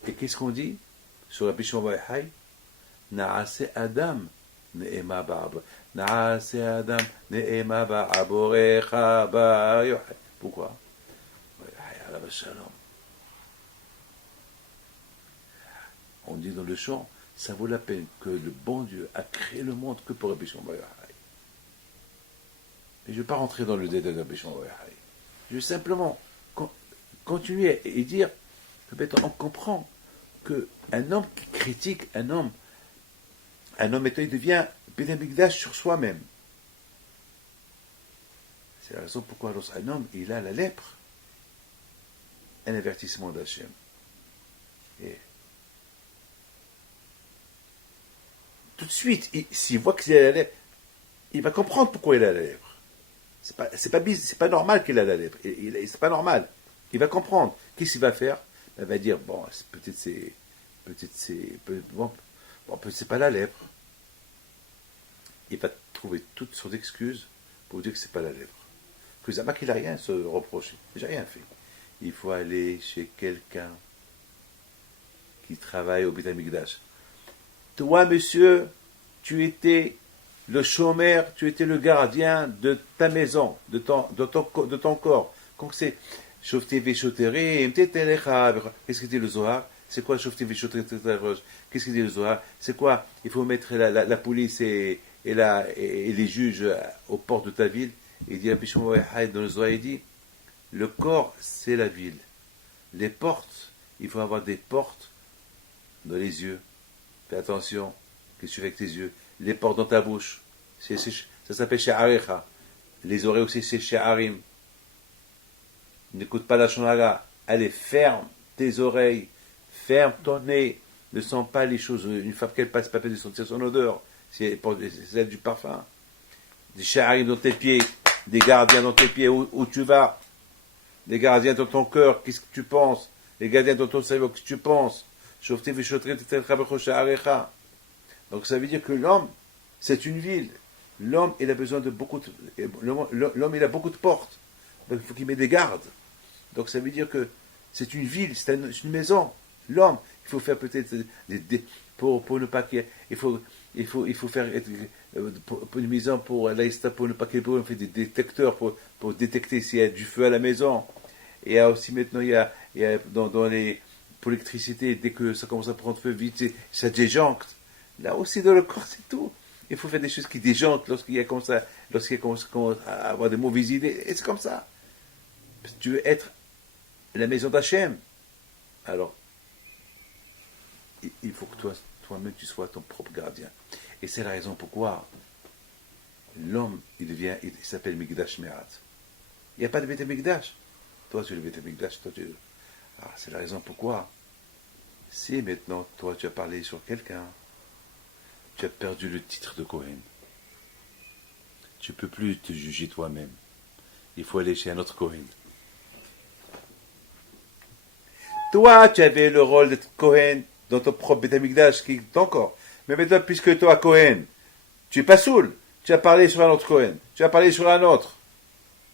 Et qu'est-ce qu'on dit sur Rabbi Shimon Bar Yochai? Na'ase Adam ne'ema ba'abo. Na'ase Adam ne'ema ba'aborecha Bar Yochai. Pourquoi? On dit dans le chant, ça vaut la peine que le bon Dieu a créé le monde que pour Rabbi Shimon Bar Yochai. Mais je ne vais pas rentrer dans le détail de Rabbi Shimon Bar Yochai. Je vais simplement continuer et dire que on comprend qu'un homme qui critique un homme il devient Beth Amikdash sur soi-même. C'est la raison pourquoi lorsqu'un homme il a la lèpre, un avertissement d'Hachem. Et tout de suite, s'il voit qu'il a la lèpre, il va comprendre pourquoi il a la lèpre. C'est pas normal qu'il a la lèpre. C'est pas normal. Il va comprendre. Qu'est-ce qu'il va faire? Il va dire, bon, peut-être c'est pas la lèpre. Il va trouver toutes sortes d'excuses pour dire que c'est pas la lèpre. Que Zama qu'il n'a rien à se reprocher. J'ai rien fait. Il faut aller chez quelqu'un qui travaille au Beth Amikdash. Toi, monsieur, tu étais le chômeur, tu étais le gardien de ta maison, de ton corps. Donc Shoftim veshoterim, tetelecha. Qu'est-ce que dit le Zohar? C'est quoi Shoftim veshoterim, tetelecha? Qu'est-ce que dit le Zohar? C'est quoi? Il faut mettre la police et les juges aux portes de ta ville. Il dit, dans le Zohar, il dit, le corps, c'est la ville. Les portes, il faut avoir des portes dans les yeux. Fais attention, qu'est-ce que tu fais avec tes yeux? Les portes dans ta bouche. Ça s'appelle She'arecha. Les oreilles aussi, c'est She'arim. N'écoute pas la shonara. Allez, ferme tes oreilles. Ferme ton nez. Ne sens pas les choses. Une femme qu'elle passe, pas peut de sentir son odeur. C'est celle du parfum. Des She'arim dans tes pieds. Des gardiens dans tes pieds. Où tu vas? Des gardiens dans ton cœur. Qu'est-ce que tu penses? Les gardiens dans ton cerveau. Qu'est-ce que tu penses? Donc ça veut dire que l'homme, c'est une ville. L'homme, il a besoin de beaucoup de... L'homme, il a beaucoup de portes. Donc il faut qu'il mette des gardes. Donc ça veut dire que c'est une ville, c'est une maison. L'homme, il faut faire peut-être pour ne pas qu'il il faut faire pour une maison pour l'Aïsta, pour ne pas qu'il on fait des détecteurs pour détecter s'il y a du feu à la maison. Et il y a aussi maintenant, il y a dans les pour l'électricité, dès que ça commence à prendre feu vite, ça déjoncte. Là aussi, dans le corps, c'est tout. Il faut faire des choses qui déjonctent lorsqu'il y a comme ça, lorsqu'il y a commence à avoir des mauvaises idées. Et c'est comme ça. Parce que tu veux être la maison d'Hachem. Alors, il faut que toi-même, tu sois ton propre gardien. Et c'est la raison pourquoi l'homme, il s'appelle Migdash Me'at. Il n'y a pas de Beth Migdash. Toi, tu es le Beth Migdash. C'est la raison pourquoi, si maintenant, toi, tu as parlé sur quelqu'un, tu as perdu le titre de Kohen. Tu ne peux plus te juger toi-même. Il faut aller chez un autre Kohen. Toi, tu avais le rôle d'être Kohen dans ton propre Beth Amikdash, qui est ton corps. Mais maintenant, puisque toi, Kohen, tu n'es pas saoul, tu as parlé sur un autre Kohen, tu as parlé sur un autre,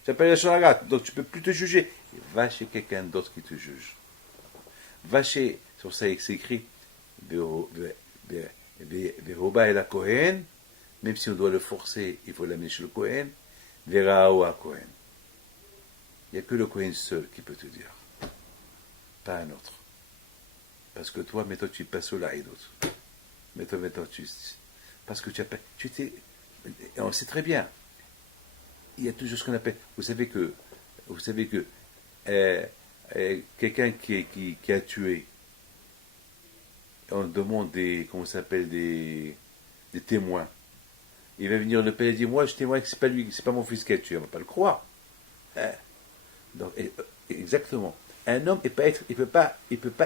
tu as parlé sur un rat, donc tu ne peux plus te juger. Va chez quelqu'un d'autre qui te juge. Va chez, sur ça c'est écrit, Vehoba et la Kohen, même si on doit le forcer, il faut l'amener chez le Kohen, Verao à Kohen. Il n'y a que le Kohen seul qui peut te dire, pas un autre. Parce que toi, maintenant, tu passes au laïd d'autre. Maintenant, parce que tu t'es, on sait très bien, il y a toujours ce qu'on appelle, vous savez que quelqu'un qui a tué, on demande comment ça s'appelle, des témoins. Il va venir le père et dire, moi je témoigne que c'est pas lui, c'est pas mon fils qui a tué, on va pas le croire. Donc, exactement. Un homme il peut pas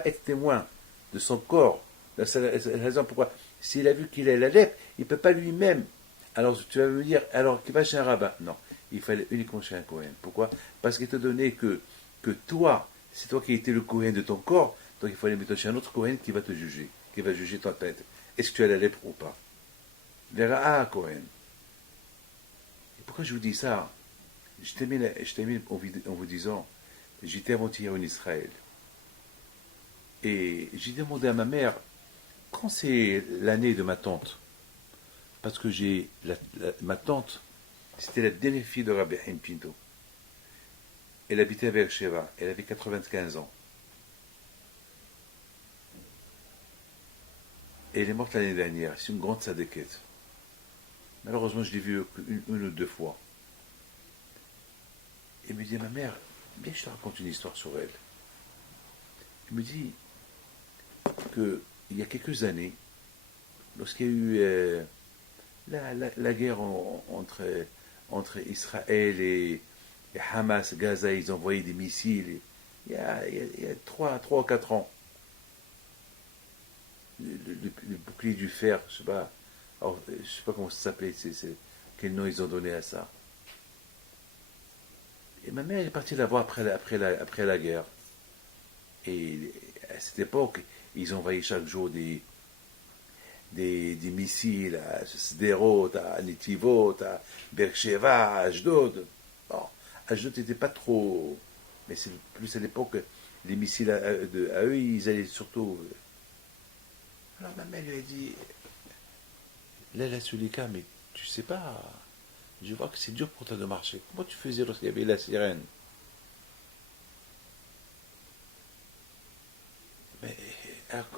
être témoin de son corps. C'est la raison pourquoi. S'il a vu qu'il a la lèpre, il peut pas lui-même. Alors tu vas me dire, alors qu'il va chez un rabbin. Non, il fallait uniquement chez un Kohen. Pourquoi? Parce qu'il te donnait que toi, c'est toi qui as été le Kohen de ton corps, donc il faut aller mettre chez un autre Kohen qui va te juger, qui va juger ta tête. Est-ce que tu as la lèpre ou pas? Verra Kohen. Et pourquoi je vous dis ça? Je termine en vous disant, j'étais avant-hier en Israël. Et j'ai demandé à ma mère, quand c'est l'année de ma tante? Parce que ma tante, c'était la dernière fille de Rabbi Haim Pinto. Elle habitait à Beersheba. Elle avait 95 ans. Et elle est morte l'année dernière. C'est une grande sadéquette. Malheureusement, je l'ai vue une ou deux fois. Elle me dit, ma mère, bien je te raconte une histoire sur elle. Elle me dit qu'il y a quelques années, lorsqu'il y a eu la guerre entre Israël et Hamas, Gaza, ils envoyaient des missiles. Il y a 3 ou 4 ans. Le bouclier du fer, je sais pas. Alors, je sais pas comment ça s'appelait, quel nom ils ont donné à ça. Et ma mère est partie la voir après la guerre. Et à cette époque, ils envoyaient chaque jour des missiles à Sderot, à Netivot, à Beersheva, à Ashdod. Bon, Ashdod n'était pas trop... Mais c'est plus à l'époque, les missiles à eux, ils allaient surtout... Alors ma mère lui a dit, là, la Sulika, mais tu sais pas, je vois que c'est dur pour toi de marcher. Comment tu faisais lorsqu'il y avait la sirène?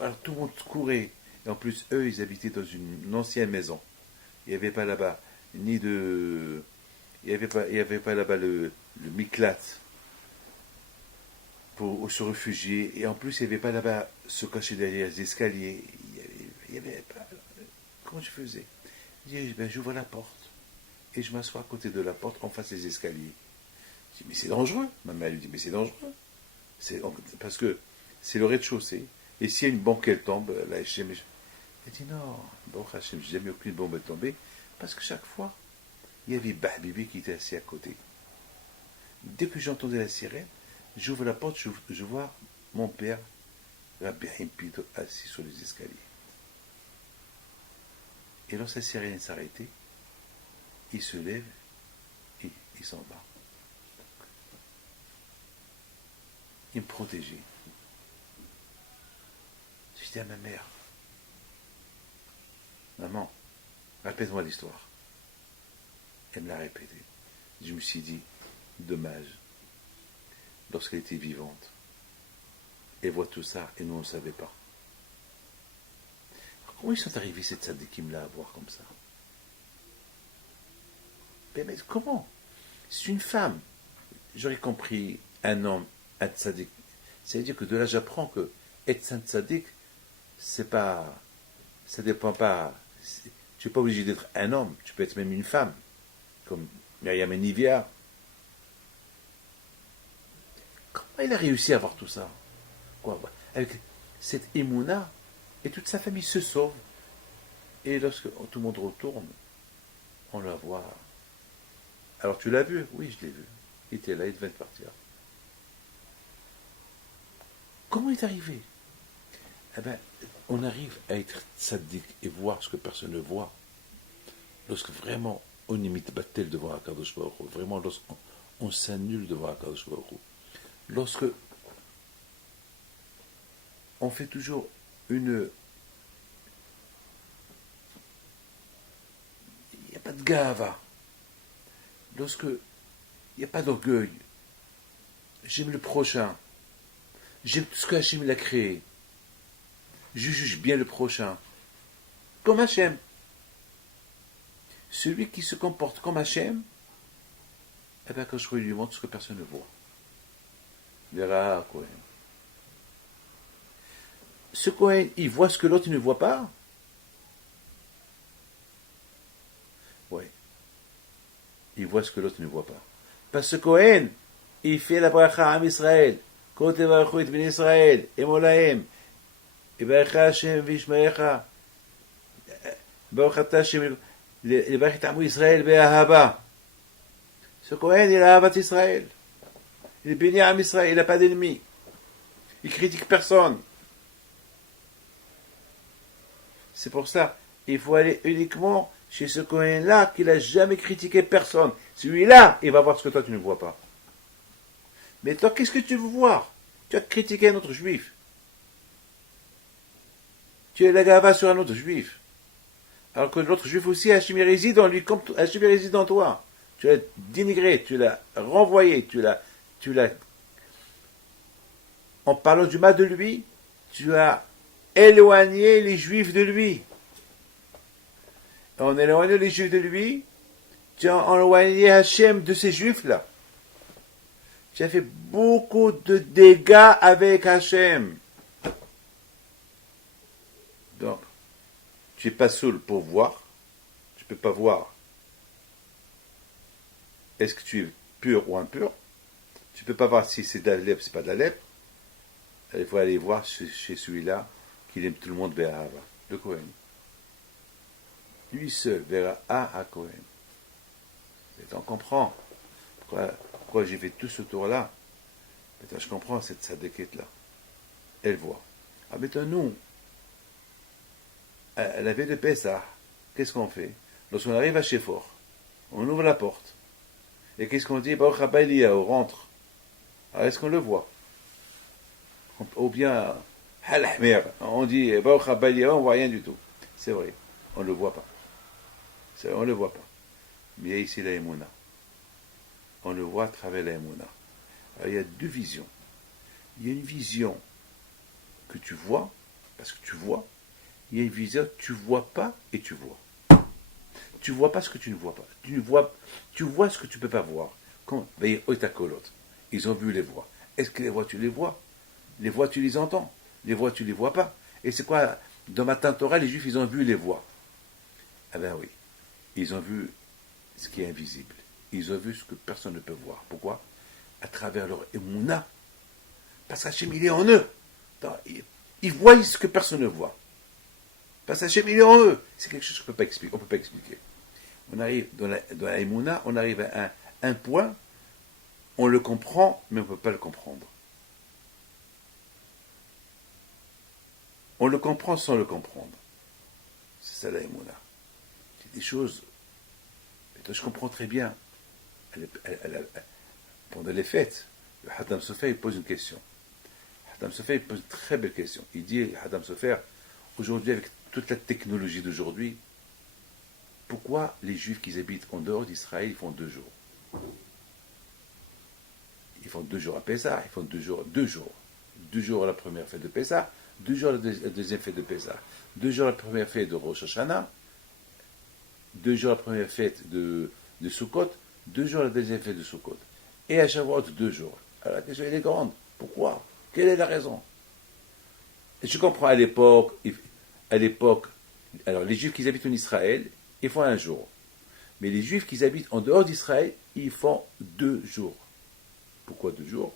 Alors tout le monde courait. Et en plus, eux, ils habitaient dans une ancienne maison. Il n'y avait pas là-bas ni de. Il y avait pas là-bas le miklat pour se réfugier. Et en plus, il n'y avait pas là-bas se cacher derrière les escaliers. Il y avait pas. Comment je faisais? Je dis, ben, j'ouvre la porte. Et je m'assois à côté de la porte, en face des escaliers. Je dis, mais c'est dangereux. Ma mère lui dit, mais c'est dangereux. Parce que c'est le rez-de-chaussée. Et s'il y a une banque qui tombe, là, elle dit, non, bon, Hachem, j'ai jamais aucune bombe tombée. Parce que chaque fois, il y avait Bahbibi qui était assis à côté. Dès que j'entendais la sirène, j'ouvre la porte, je vois mon père, Rabbi Pito, assis sur les escaliers. Et lorsque la sirène s'arrêtait, il se lève et il s'en va. Il me protégeait. Je dis à ma mère, maman, répète-moi l'histoire. Elle me l'a répété. Je me suis dit, dommage, lorsqu'elle était vivante, elle voit tout ça et nous on ne savait pas. Alors, comment ils sont arrivés cette tzadikim-là à voir comme ça? Mais comment? C'est une femme. J'aurais compris un homme, un tzadik. C'est-à-dire que de là j'apprends que être un tzadik, c'est pas, ça dépend pas. Tu n'es pas obligé d'être un homme, tu peux être même une femme, comme Myriam et Nivia. Comment il a réussi à voir tout ça? Quoi? Avec cette émouna, et toute sa famille se sauve. Et lorsque tout le monde retourne, on la voit. Alors tu l'as vu? Oui, je l'ai vu. Il était là, il devait partir. Comment il est arrivé? Eh bien, on arrive à être tzaddik et voir ce que personne ne voit. Lorsque vraiment on imite Battel devant Akadosh Baruch Hu, vraiment lorsqu'on s'annule devant Akadosh Baruch Hu, lorsque on fait toujours une... Il n'y a pas de gava. Lorsque il n'y a pas d'orgueil, j'aime le prochain, j'aime tout ce que Hachem l'a créé, je juge bien le prochain, comme Hachem. Celui qui se comporte comme Hachem, eh bien quand je lui montre ce que personne ne voit. Verra Cohen. Ce Cohen, il voit ce que l'autre ne voit pas. Oui. Il voit ce que l'autre ne voit pas. Parce que Cohen, il fait la bracha à Israël. Kote varuchu et ben Israël, emolahem. Et bracha Hashem vishmaecha. Baruch ata Hashem, le bracha tamu Israël be'ahaba. Ce Cohen, il a avat Israël. Il est béni à Israël, il n'a pas d'ennemis. Il critique personne. C'est pour ça, il faut aller uniquement chez ce Cohen-là qui n'a jamais critiqué personne. Celui-là, il va voir ce que toi tu ne vois pas. Mais toi, qu'est-ce que tu veux voir? Tu as critiqué un autre juif. Tu es la gava sur un autre juif. Alors que l'autre juif aussi, Hachem réside en lui, comme Hachem réside en toi. Tu l'as dénigré, tu l'as renvoyé, tu l'as... En parlant du mal de lui, tu as éloigné les juifs de lui. En éloignant les juifs de lui, tu as éloigné Hachem de ces juifs-là. Tu as fait beaucoup de dégâts avec Hachem. Donc, tu n'es pas seul pour voir. Tu ne peux pas voir. Est-ce que tu es pur ou impur? Tu ne peux pas voir si c'est de la lèpre, c'est pas de la lèpre. Il faut aller voir chez celui-là qu'il aime tout le monde vers Hava, le Cohen. Lui seul, vers à Cohen. Et on comprend pourquoi j'ai fait tout ce tour-là. Maintenant, je comprends cette sadéquette-là. Elle voit. Ah, maintenant, nous, à la veille de Pessah, qu'est-ce qu'on fait? Lorsqu'on arrive à Shefor, on ouvre la porte. Et qu'est-ce qu'on dit? Baruch haba Eliyahu, rentre. Alors, est-ce qu'on le voit? Ou bien, on dit Baruch haba Eliyahu, on ne voit rien du tout. C'est vrai, on ne le voit pas. C'est vrai, on ne le voit pas. Mais il y a ici la Emouna. On le voit à travers la Emouna. Alors, il y a deux visions. Il y a une vision que tu vois, Parce que tu vois, il y a une vision, tu vois pas et tu vois. Tu vois pas ce que tu ne vois pas. Tu vois ce que tu peux pas voir. Quand ils ont vu les voix. Est-ce que les voix tu les vois? Les voix tu les entends. Les voix tu les vois pas. Et c'est quoi? Dans Matan Torah, les Juifs ils ont vu les voix. Ah ben oui, ils ont vu ce qui est invisible. Ils ont vu ce que personne ne peut voir. Pourquoi? À travers leur émouna. Parce qu'Hachem il est en eux. Ils voient ce que personne ne voit. Parce qu'Hachem il est en eux. C'est quelque chose qu'on ne peut pas expliquer. On arrive dans la émouna, on arrive à un point, on le comprend, mais on ne peut pas le comprendre. On le comprend sans le comprendre. C'est ça la émouna. C'est des choses. Je comprends très bien. Pendant les fêtes, le Hatam Sofer il pose une question. Hatam Sofer il pose une très belle question. Il dit, Hatam Sofer, aujourd'hui avec toute la technologie d'aujourd'hui, pourquoi les Juifs qui habitent en dehors d'Israël, ils font 2 jours? Ils font 2 jours à Pessah, ils font 2 jours. 2 jours à la première fête de Pessah, 2 jours à la deuxième fête de Pessah, 2 jours à la première fête de Rosh Hashanah, 2 jours à la première fête de Sukkot, 2 jours à la deuxième fête de Sukkot. Et à Shavuot, 2 jours. Alors la question elle est grande. Pourquoi? Quelle est la raison? Et je comprends à l'époque, alors les Juifs qui habitent en Israël, ils font 1 jour. Mais les Juifs qui habitent en dehors d'Israël, ils font 2 jours. Pourquoi 2 jours?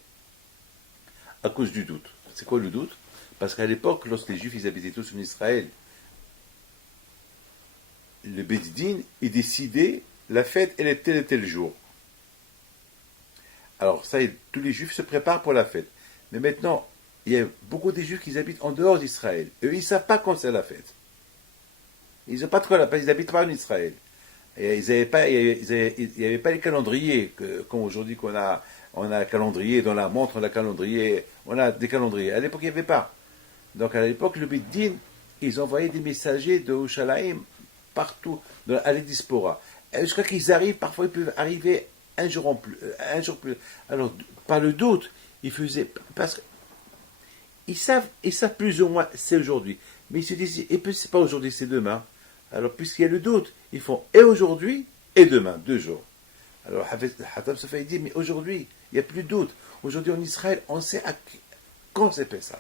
À cause du doute. C'est quoi le doute? Parce qu'à l'époque, lorsque les Juifs ils habitaient tous en Israël, le Bédidin, il décidait la fête, elle est tel et tel jour. Alors ça, tous les Juifs se préparent pour la fête. Mais maintenant, il y a beaucoup de Juifs qui habitent en dehors d'Israël. Eux, ils ne savent pas quand c'est la fête. Ils n'ont pas trop la fête, ils n'habitent pas en Israël. Et il n'y avait pas les calendriers, comme aujourd'hui qu'on a, on a un calendrier dans la montre, on a des calendriers. À l'époque, il n'y avait pas. Donc à l'époque, le Bid-Din, ils envoyaient des messagers de Yerushalayim partout, à la diaspora. Jusqu'à qu'ils arrivent, parfois ils peuvent arriver un jour plus. Alors, par le doute, ils faisaient, parce qu'ils savent plus ou moins, c'est aujourd'hui. Mais ils se disent, et puis c'est pas aujourd'hui, c'est demain. Alors, puisqu'il y a le doute, ils font et aujourd'hui et demain, 2 jours. Alors, Hatam Sofer dit, mais aujourd'hui, il n'y a plus de doute. Aujourd'hui, en Israël, on sait quand c'est Pessah.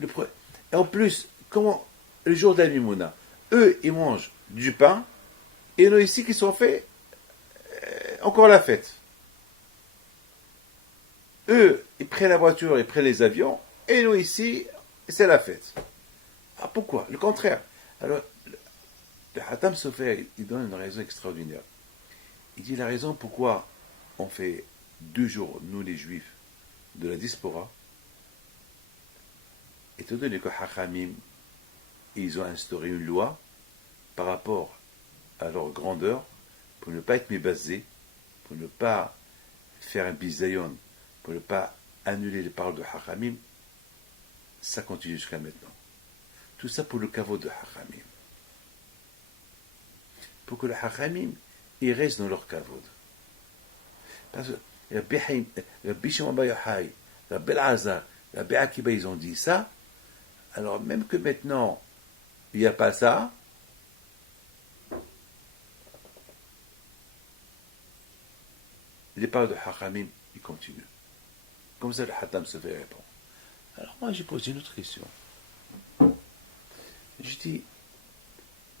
Et en plus, comment, le jour de la Mimouna, eux, ils mangent du pain, et nous ici qui sont faits encore la fête. Eux, ils prennent la voiture, ils prennent les avions, et nous ici, c'est la fête. Ah, pourquoi? Le contraire. Alors, le Hatam Sofer, il donne une raison extraordinaire. Il dit la raison pourquoi on fait 2 jours, nous les Juifs, de la diaspora, étant donné que Hachamim, ils ont instauré une loi par rapport à leur grandeur, pour ne pas être mébasé, pour ne pas faire un bisayon, pour ne pas annuler les paroles de Hachamim, ça continue jusqu'à maintenant. Tout ça pour le kavod de Hachamim. Pour que le Hachamim, ils restent dans leur kavod. Parce que Rabbi Shimon Bar Yochai, Rabbi Elazar, Rabbi Akiba, ils ont dit ça, alors même que maintenant, il n'y a pas ça, les paroles de Hachamim, ils continuent. Comme ça, le Hatam Sofer répond. Alors moi, j'ai posé une autre question. Je dis,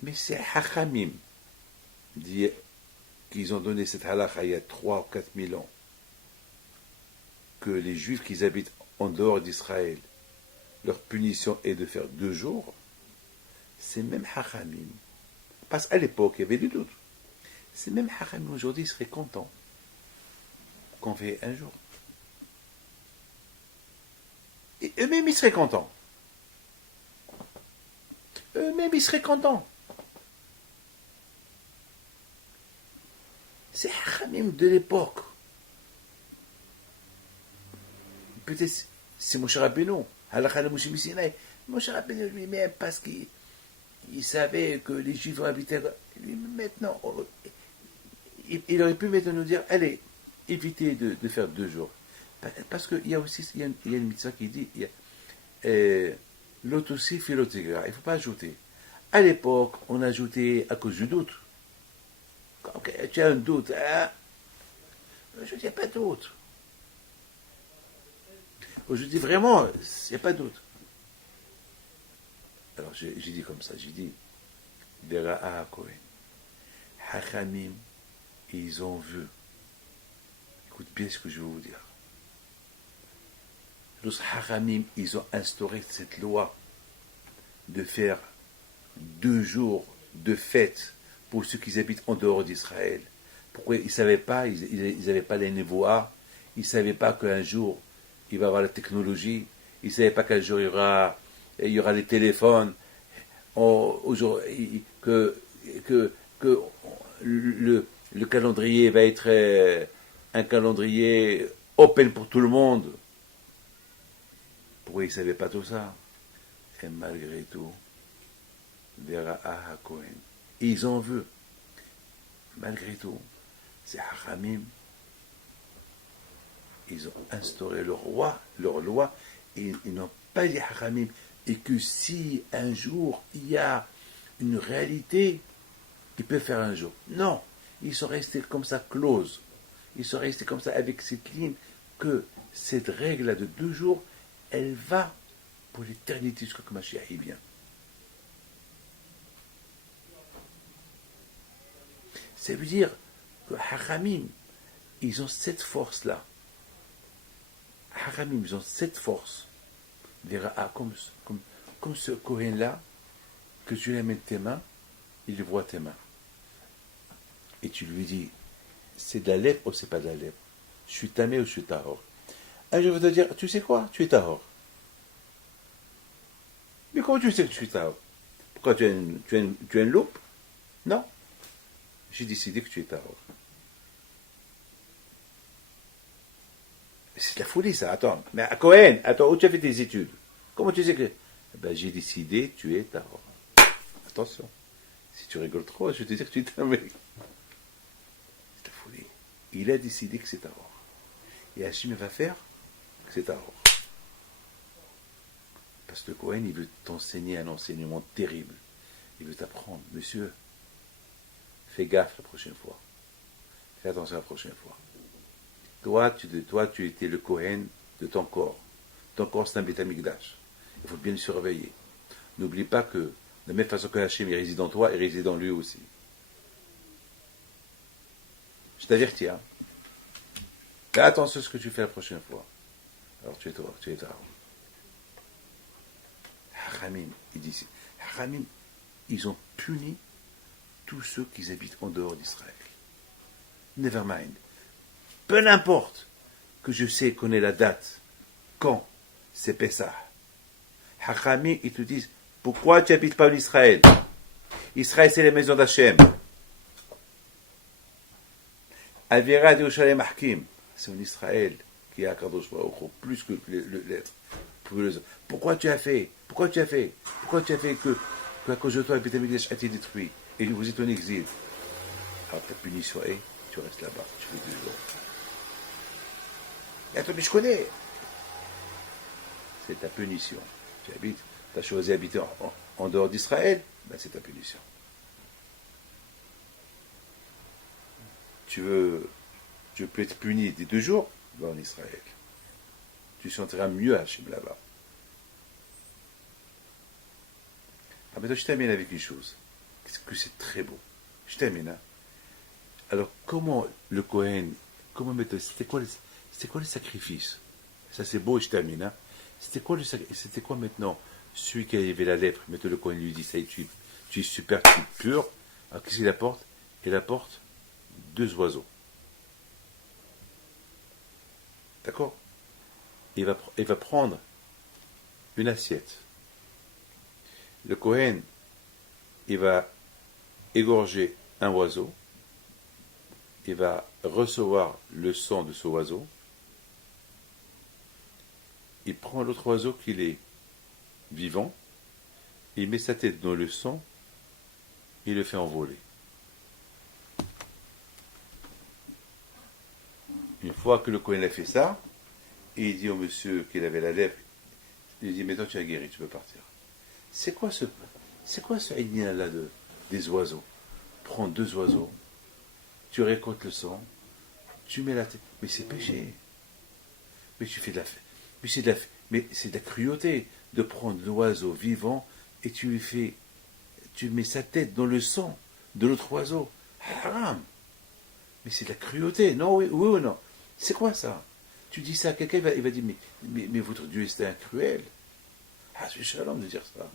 mais c'est Hachamim qu'ils ont donné cette halakha il y a 3 ou 4 000 ans, que les Juifs qui habitent en dehors d'Israël, leur punition est de faire 2 jours, c'est même Hachamim. Parce qu'à l'époque, il y avait du doute. C'est même Hachamim aujourd'hui, ils seraient contents qu'on fait 1 jour. Et eux-mêmes, ils seraient contents. Eux-mêmes, ils seraient contents. C'est Hachamim de l'époque. Peut-être c'est Moshe Rabbeinu. Halakha le Moshe Missinaï. Moshe Rabbeinu lui-même, parce qu'il savait que les Juifs habitaient. Maintenant, il aurait pu maintenant nous dire, allez, évitez de faire 2 jours. Parce qu'il y a aussi une mitzvah qui dit, L'autre aussi fait l'autre égard. Il ne faut pas ajouter. À l'époque, on ajoutait à cause du doute. Quand tu as un doute, hein, je dis, il n'y a pas de doute. Je dis vraiment, il n'y a pas de doute. Alors j'ai dit comme ça, j'ai dit, Vera Kohen, Hachamim, ils ont vu. Écoute bien ce que je vais vous dire. Les Hachamim, ils ont instauré cette loi de faire 2 jours de fête pour ceux qui habitent en dehors d'Israël. Pourquoi ils ne savaient pas, ils n'avaient pas les névoas, ils ne savaient pas qu'un jour il va y avoir la technologie, ils ne savaient pas qu'un jour il y aura les téléphones, que le calendrier va être un calendrier open pour tout le monde. Pourquoi ils ne savaient pas tout ça? Et malgré tout, Vera Kohen, ils ont vu, malgré tout, c'est Hachamim, ils ont instauré leur loi, et ils n'ont pas dit Hachamim, et que si un jour il y a une réalité, ils peuvent faire un jour. Non, ils sont restés comme ça close, ils sont restés comme ça avec cette ligne, que cette règle-là de 2 jours, elle va pour l'éternité jusqu'à que Mashiach y vient. Ça veut dire que Hachamim, ils ont cette force-là. Hachamim, ils ont cette force. Comme ce Kohen-là, que tu lui amènes tes mains, il voit tes mains. Et tu lui dis, c'est de la lèpre ou c'est pas de la lèpre? Je suis tamé ou je suis tahor? Un jour, je vais te dire, tu sais quoi? Tu es tahor. Mais comment tu sais que je suis tahor? Pourquoi tu as une loupe? Non. J'ai décidé que tu es tahor. C'est de la folie, ça. Attends. Mais à Cohen, attends, où tu as fait tes études? Comment tu sais que... Ben, j'ai décidé, tu es tahor. Attention. Si tu rigoles trop, je vais te dire que tu es tamé. C'est de la folie. Il a décidé que c'est tahor. Et Hachim va faire que c'est tahor. Parce que Cohen, il veut t'enseigner un enseignement terrible. Il veut t'apprendre. Monsieur, fais gaffe la prochaine fois. Fais attention la prochaine fois. Toi, tu étais le Kohen de ton corps. Ton corps, c'est un Beth Amikdash. Il faut bien le surveiller. N'oublie pas que, de la même façon que Hachem réside en toi, il réside en lui aussi. Je t'avertis, hein. Fais attention à ce que tu fais la prochaine fois. Alors tu es toi, tu es Tahor. Hachamim, il dit, Hachamim, ils ont puni tous ceux qui habitent en dehors d'Israël. Never mind. Peu importe que je sais qu'on est la date, quand c'est Pessah. Hachamim, ils te disent, pourquoi tu n'habites pas en Israël? Israël, c'est la maison d'Hachem. Avira de Yerushalem Hakim, c'est en Israël qui a Kadosh Baruch Hu, plus que l'être. Pourquoi tu as fait que à cause de toi, le Beth Amikdash a été détruit et vous êtes en exil? Alors ta punition est, tu restes là-bas, tu fais 2 jours. Et attends, mais je connais. C'est ta punition. Tu as choisi d'habiter en dehors d'Israël, ben c'est ta punition. Tu peux être puni des 2 jours, va en Israël. Tu sentiras mieux à Hachem là-bas. Ah, maintenant, je termine avec une chose. Que c'est très beau. Je termine. Hein? Alors, comment le Kohen, c'était quoi le sacrifice? Ça, c'est beau, je termine. Hein? C'était quoi maintenant? Celui qui avait la lèpre, maintenant le Kohen lui dit, ça y est, tu es super, tu es pur. Alors, qu'est-ce qu'il apporte? Il apporte 2 oiseaux. D'accord? Il va prendre une assiette. Le Kohen, il va égorger un oiseau, il va recevoir le sang de ce oiseau, il prend l'autre oiseau qu'il est vivant, il met sa tête dans le sang, il le fait envoler. Une fois que le Kohen a fait ça, il dit au monsieur qu'il avait la lèpre, il dit, maintenant tu as guéri, tu peux partir. C'est quoi ce idéal-là des oiseaux? Prends 2 oiseaux, tu récoltes le sang, tu mets la tête. Mais c'est péché. Mais tu fais de la mais c'est de la cruauté de prendre l'oiseau vivant et tu mets sa tête dans le sang de l'autre oiseau. Haram. Mais c'est de la cruauté. Non, oui ou non? C'est quoi ça? Tu dis ça à quelqu'un, il va dire, mais votre Dieu est un cruel. Ah, c'est shalom de dire ça.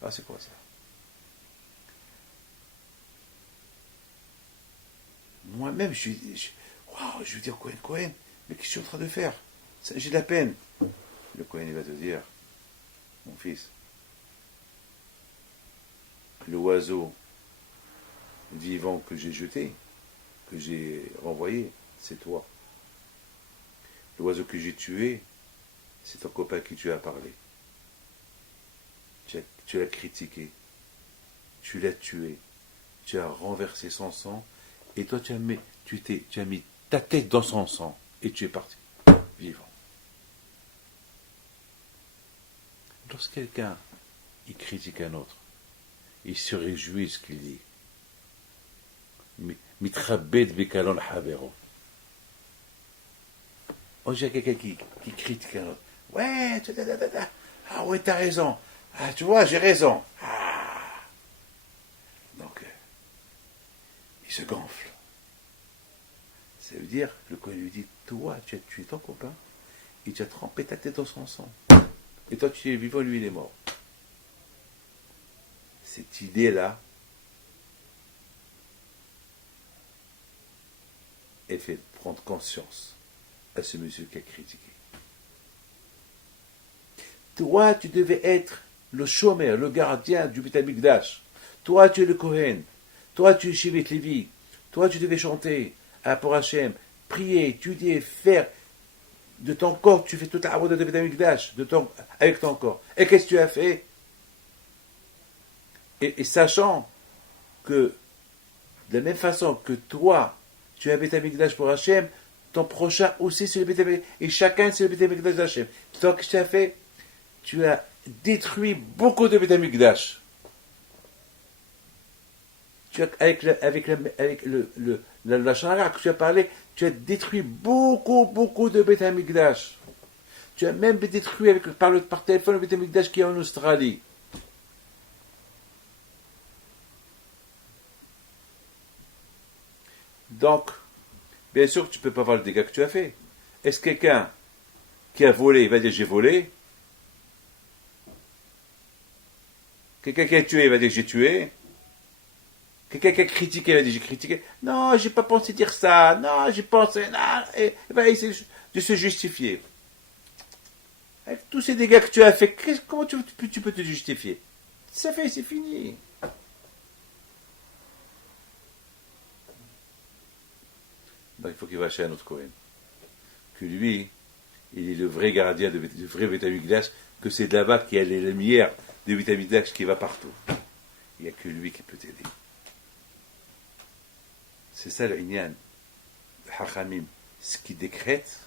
Ah, c'est quoi ça? Moi-même, je veux dire, Cohen, mais qu'est-ce que je suis en train de faire? J'ai de la peine. Le Cohen, il va te dire, mon fils, l'oiseau vivant que j'ai jeté, que j'ai renvoyé, c'est toi. L'oiseau que j'ai tué, c'est ton copain qui tu as parlé. Tu l'as critiqué, tu l'as tué, tu as renversé son sang, et toi tu as mis ta tête dans son sang, et tu es parti, vivant. Lorsque quelqu'un il critique un autre, il se réjouit de ce qu'il dit. Mitrabed bekalon habero. On dirait quelqu'un qui critique un autre. Ouais, ah ouais, t'as raison. Ah, tu vois, j'ai raison. Ah. Donc, il se gonfle. Ça veut dire, le Cohen lui dit, toi, tu as tué ton copain, et tu as trempé ta tête dans son sang. Et toi, tu es vivant, lui, il est mort. Cette idée-là, elle fait prendre conscience à ce monsieur qui a critiqué. Toi, tu devais être le chômeur, le gardien du Beth Amikdash. Toi, tu es le Kohen. Toi, tu es Shevet Lévi. Toi, tu devais chanter pour Hachem, prier, étudier, faire de ton corps. Tu fais toute la avoda de Beth Amikdash avec ton corps. Et qu'est-ce que tu as fait? Et sachant que de la même façon que toi, tu as Beth Amikdash pour Hachem, ton prochain aussi c'est le Beth Amikdash. Et chacun c'est le Beth Amikdash d'Hachem. Donc, qu'est-ce que tu as fait? Tu as détruit beaucoup de Beth Amikdash. Avec la chanara que tu as parlé, tu as détruit beaucoup de Beth Amikdash. Tu as même détruit par téléphone le Beth Amikdash qui est en Australie. Donc, bien sûr que tu ne peux pas voir le dégât que tu as fait. Est-ce que quelqu'un qui a volé, il va dire j'ai volé? Quelqu'un qui a tué, il va dire j'ai tué. Quelqu'un qui a critiqué, il va dire j'ai critiqué. Non, j'ai pas pensé dire ça. Non, j'ai pensé. Non, il va essayer de se justifier. Avec tous ces dégâts que tu as fait, comment tu peux te justifier? Ça fait, c'est fini. Donc il faut qu'il va chez un autre Kohen. Que lui, il est le vrai gardien du vrai Beth Amikdash, que c'est de là-bas qu'il y a les lumières du Beth Amikdash qui va partout. Il n'y a que lui qui peut t'aider. C'est ça le Inyan. Hachamim, ce qu'ils décrètent,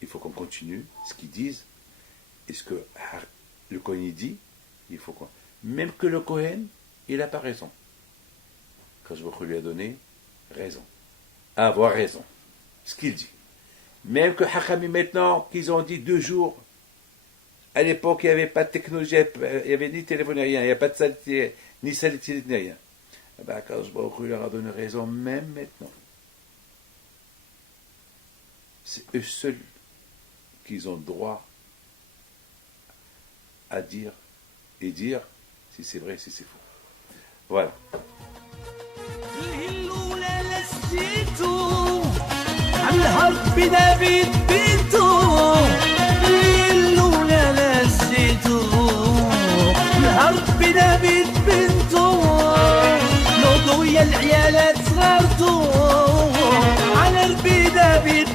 il faut qu'on continue, ce qu'ils disent, et ce que le Kohen dit, il faut quoi. Même que le Kohen, il n'a pas raison. Quand je lui a donné raison. Avoir raison. Ce qu'il dit. Même que Hachamim maintenant, qu'ils ont dit 2 jours, à l'époque, il n'y avait pas de technologie, il n'y avait ni téléphone, ni rien, il n'y a pas de satellite, ni satellite, ni rien. Quand je leur a donné raison, même maintenant. C'est eux seuls qui ont le droit à dire et dire si c'est vrai, si c'est faux. Voilà. الهرب بنبيت بنتو اللولا لسيتو الهرب بنبيت بنتو نوضو يا العيالات صغرتو على البيدا بيت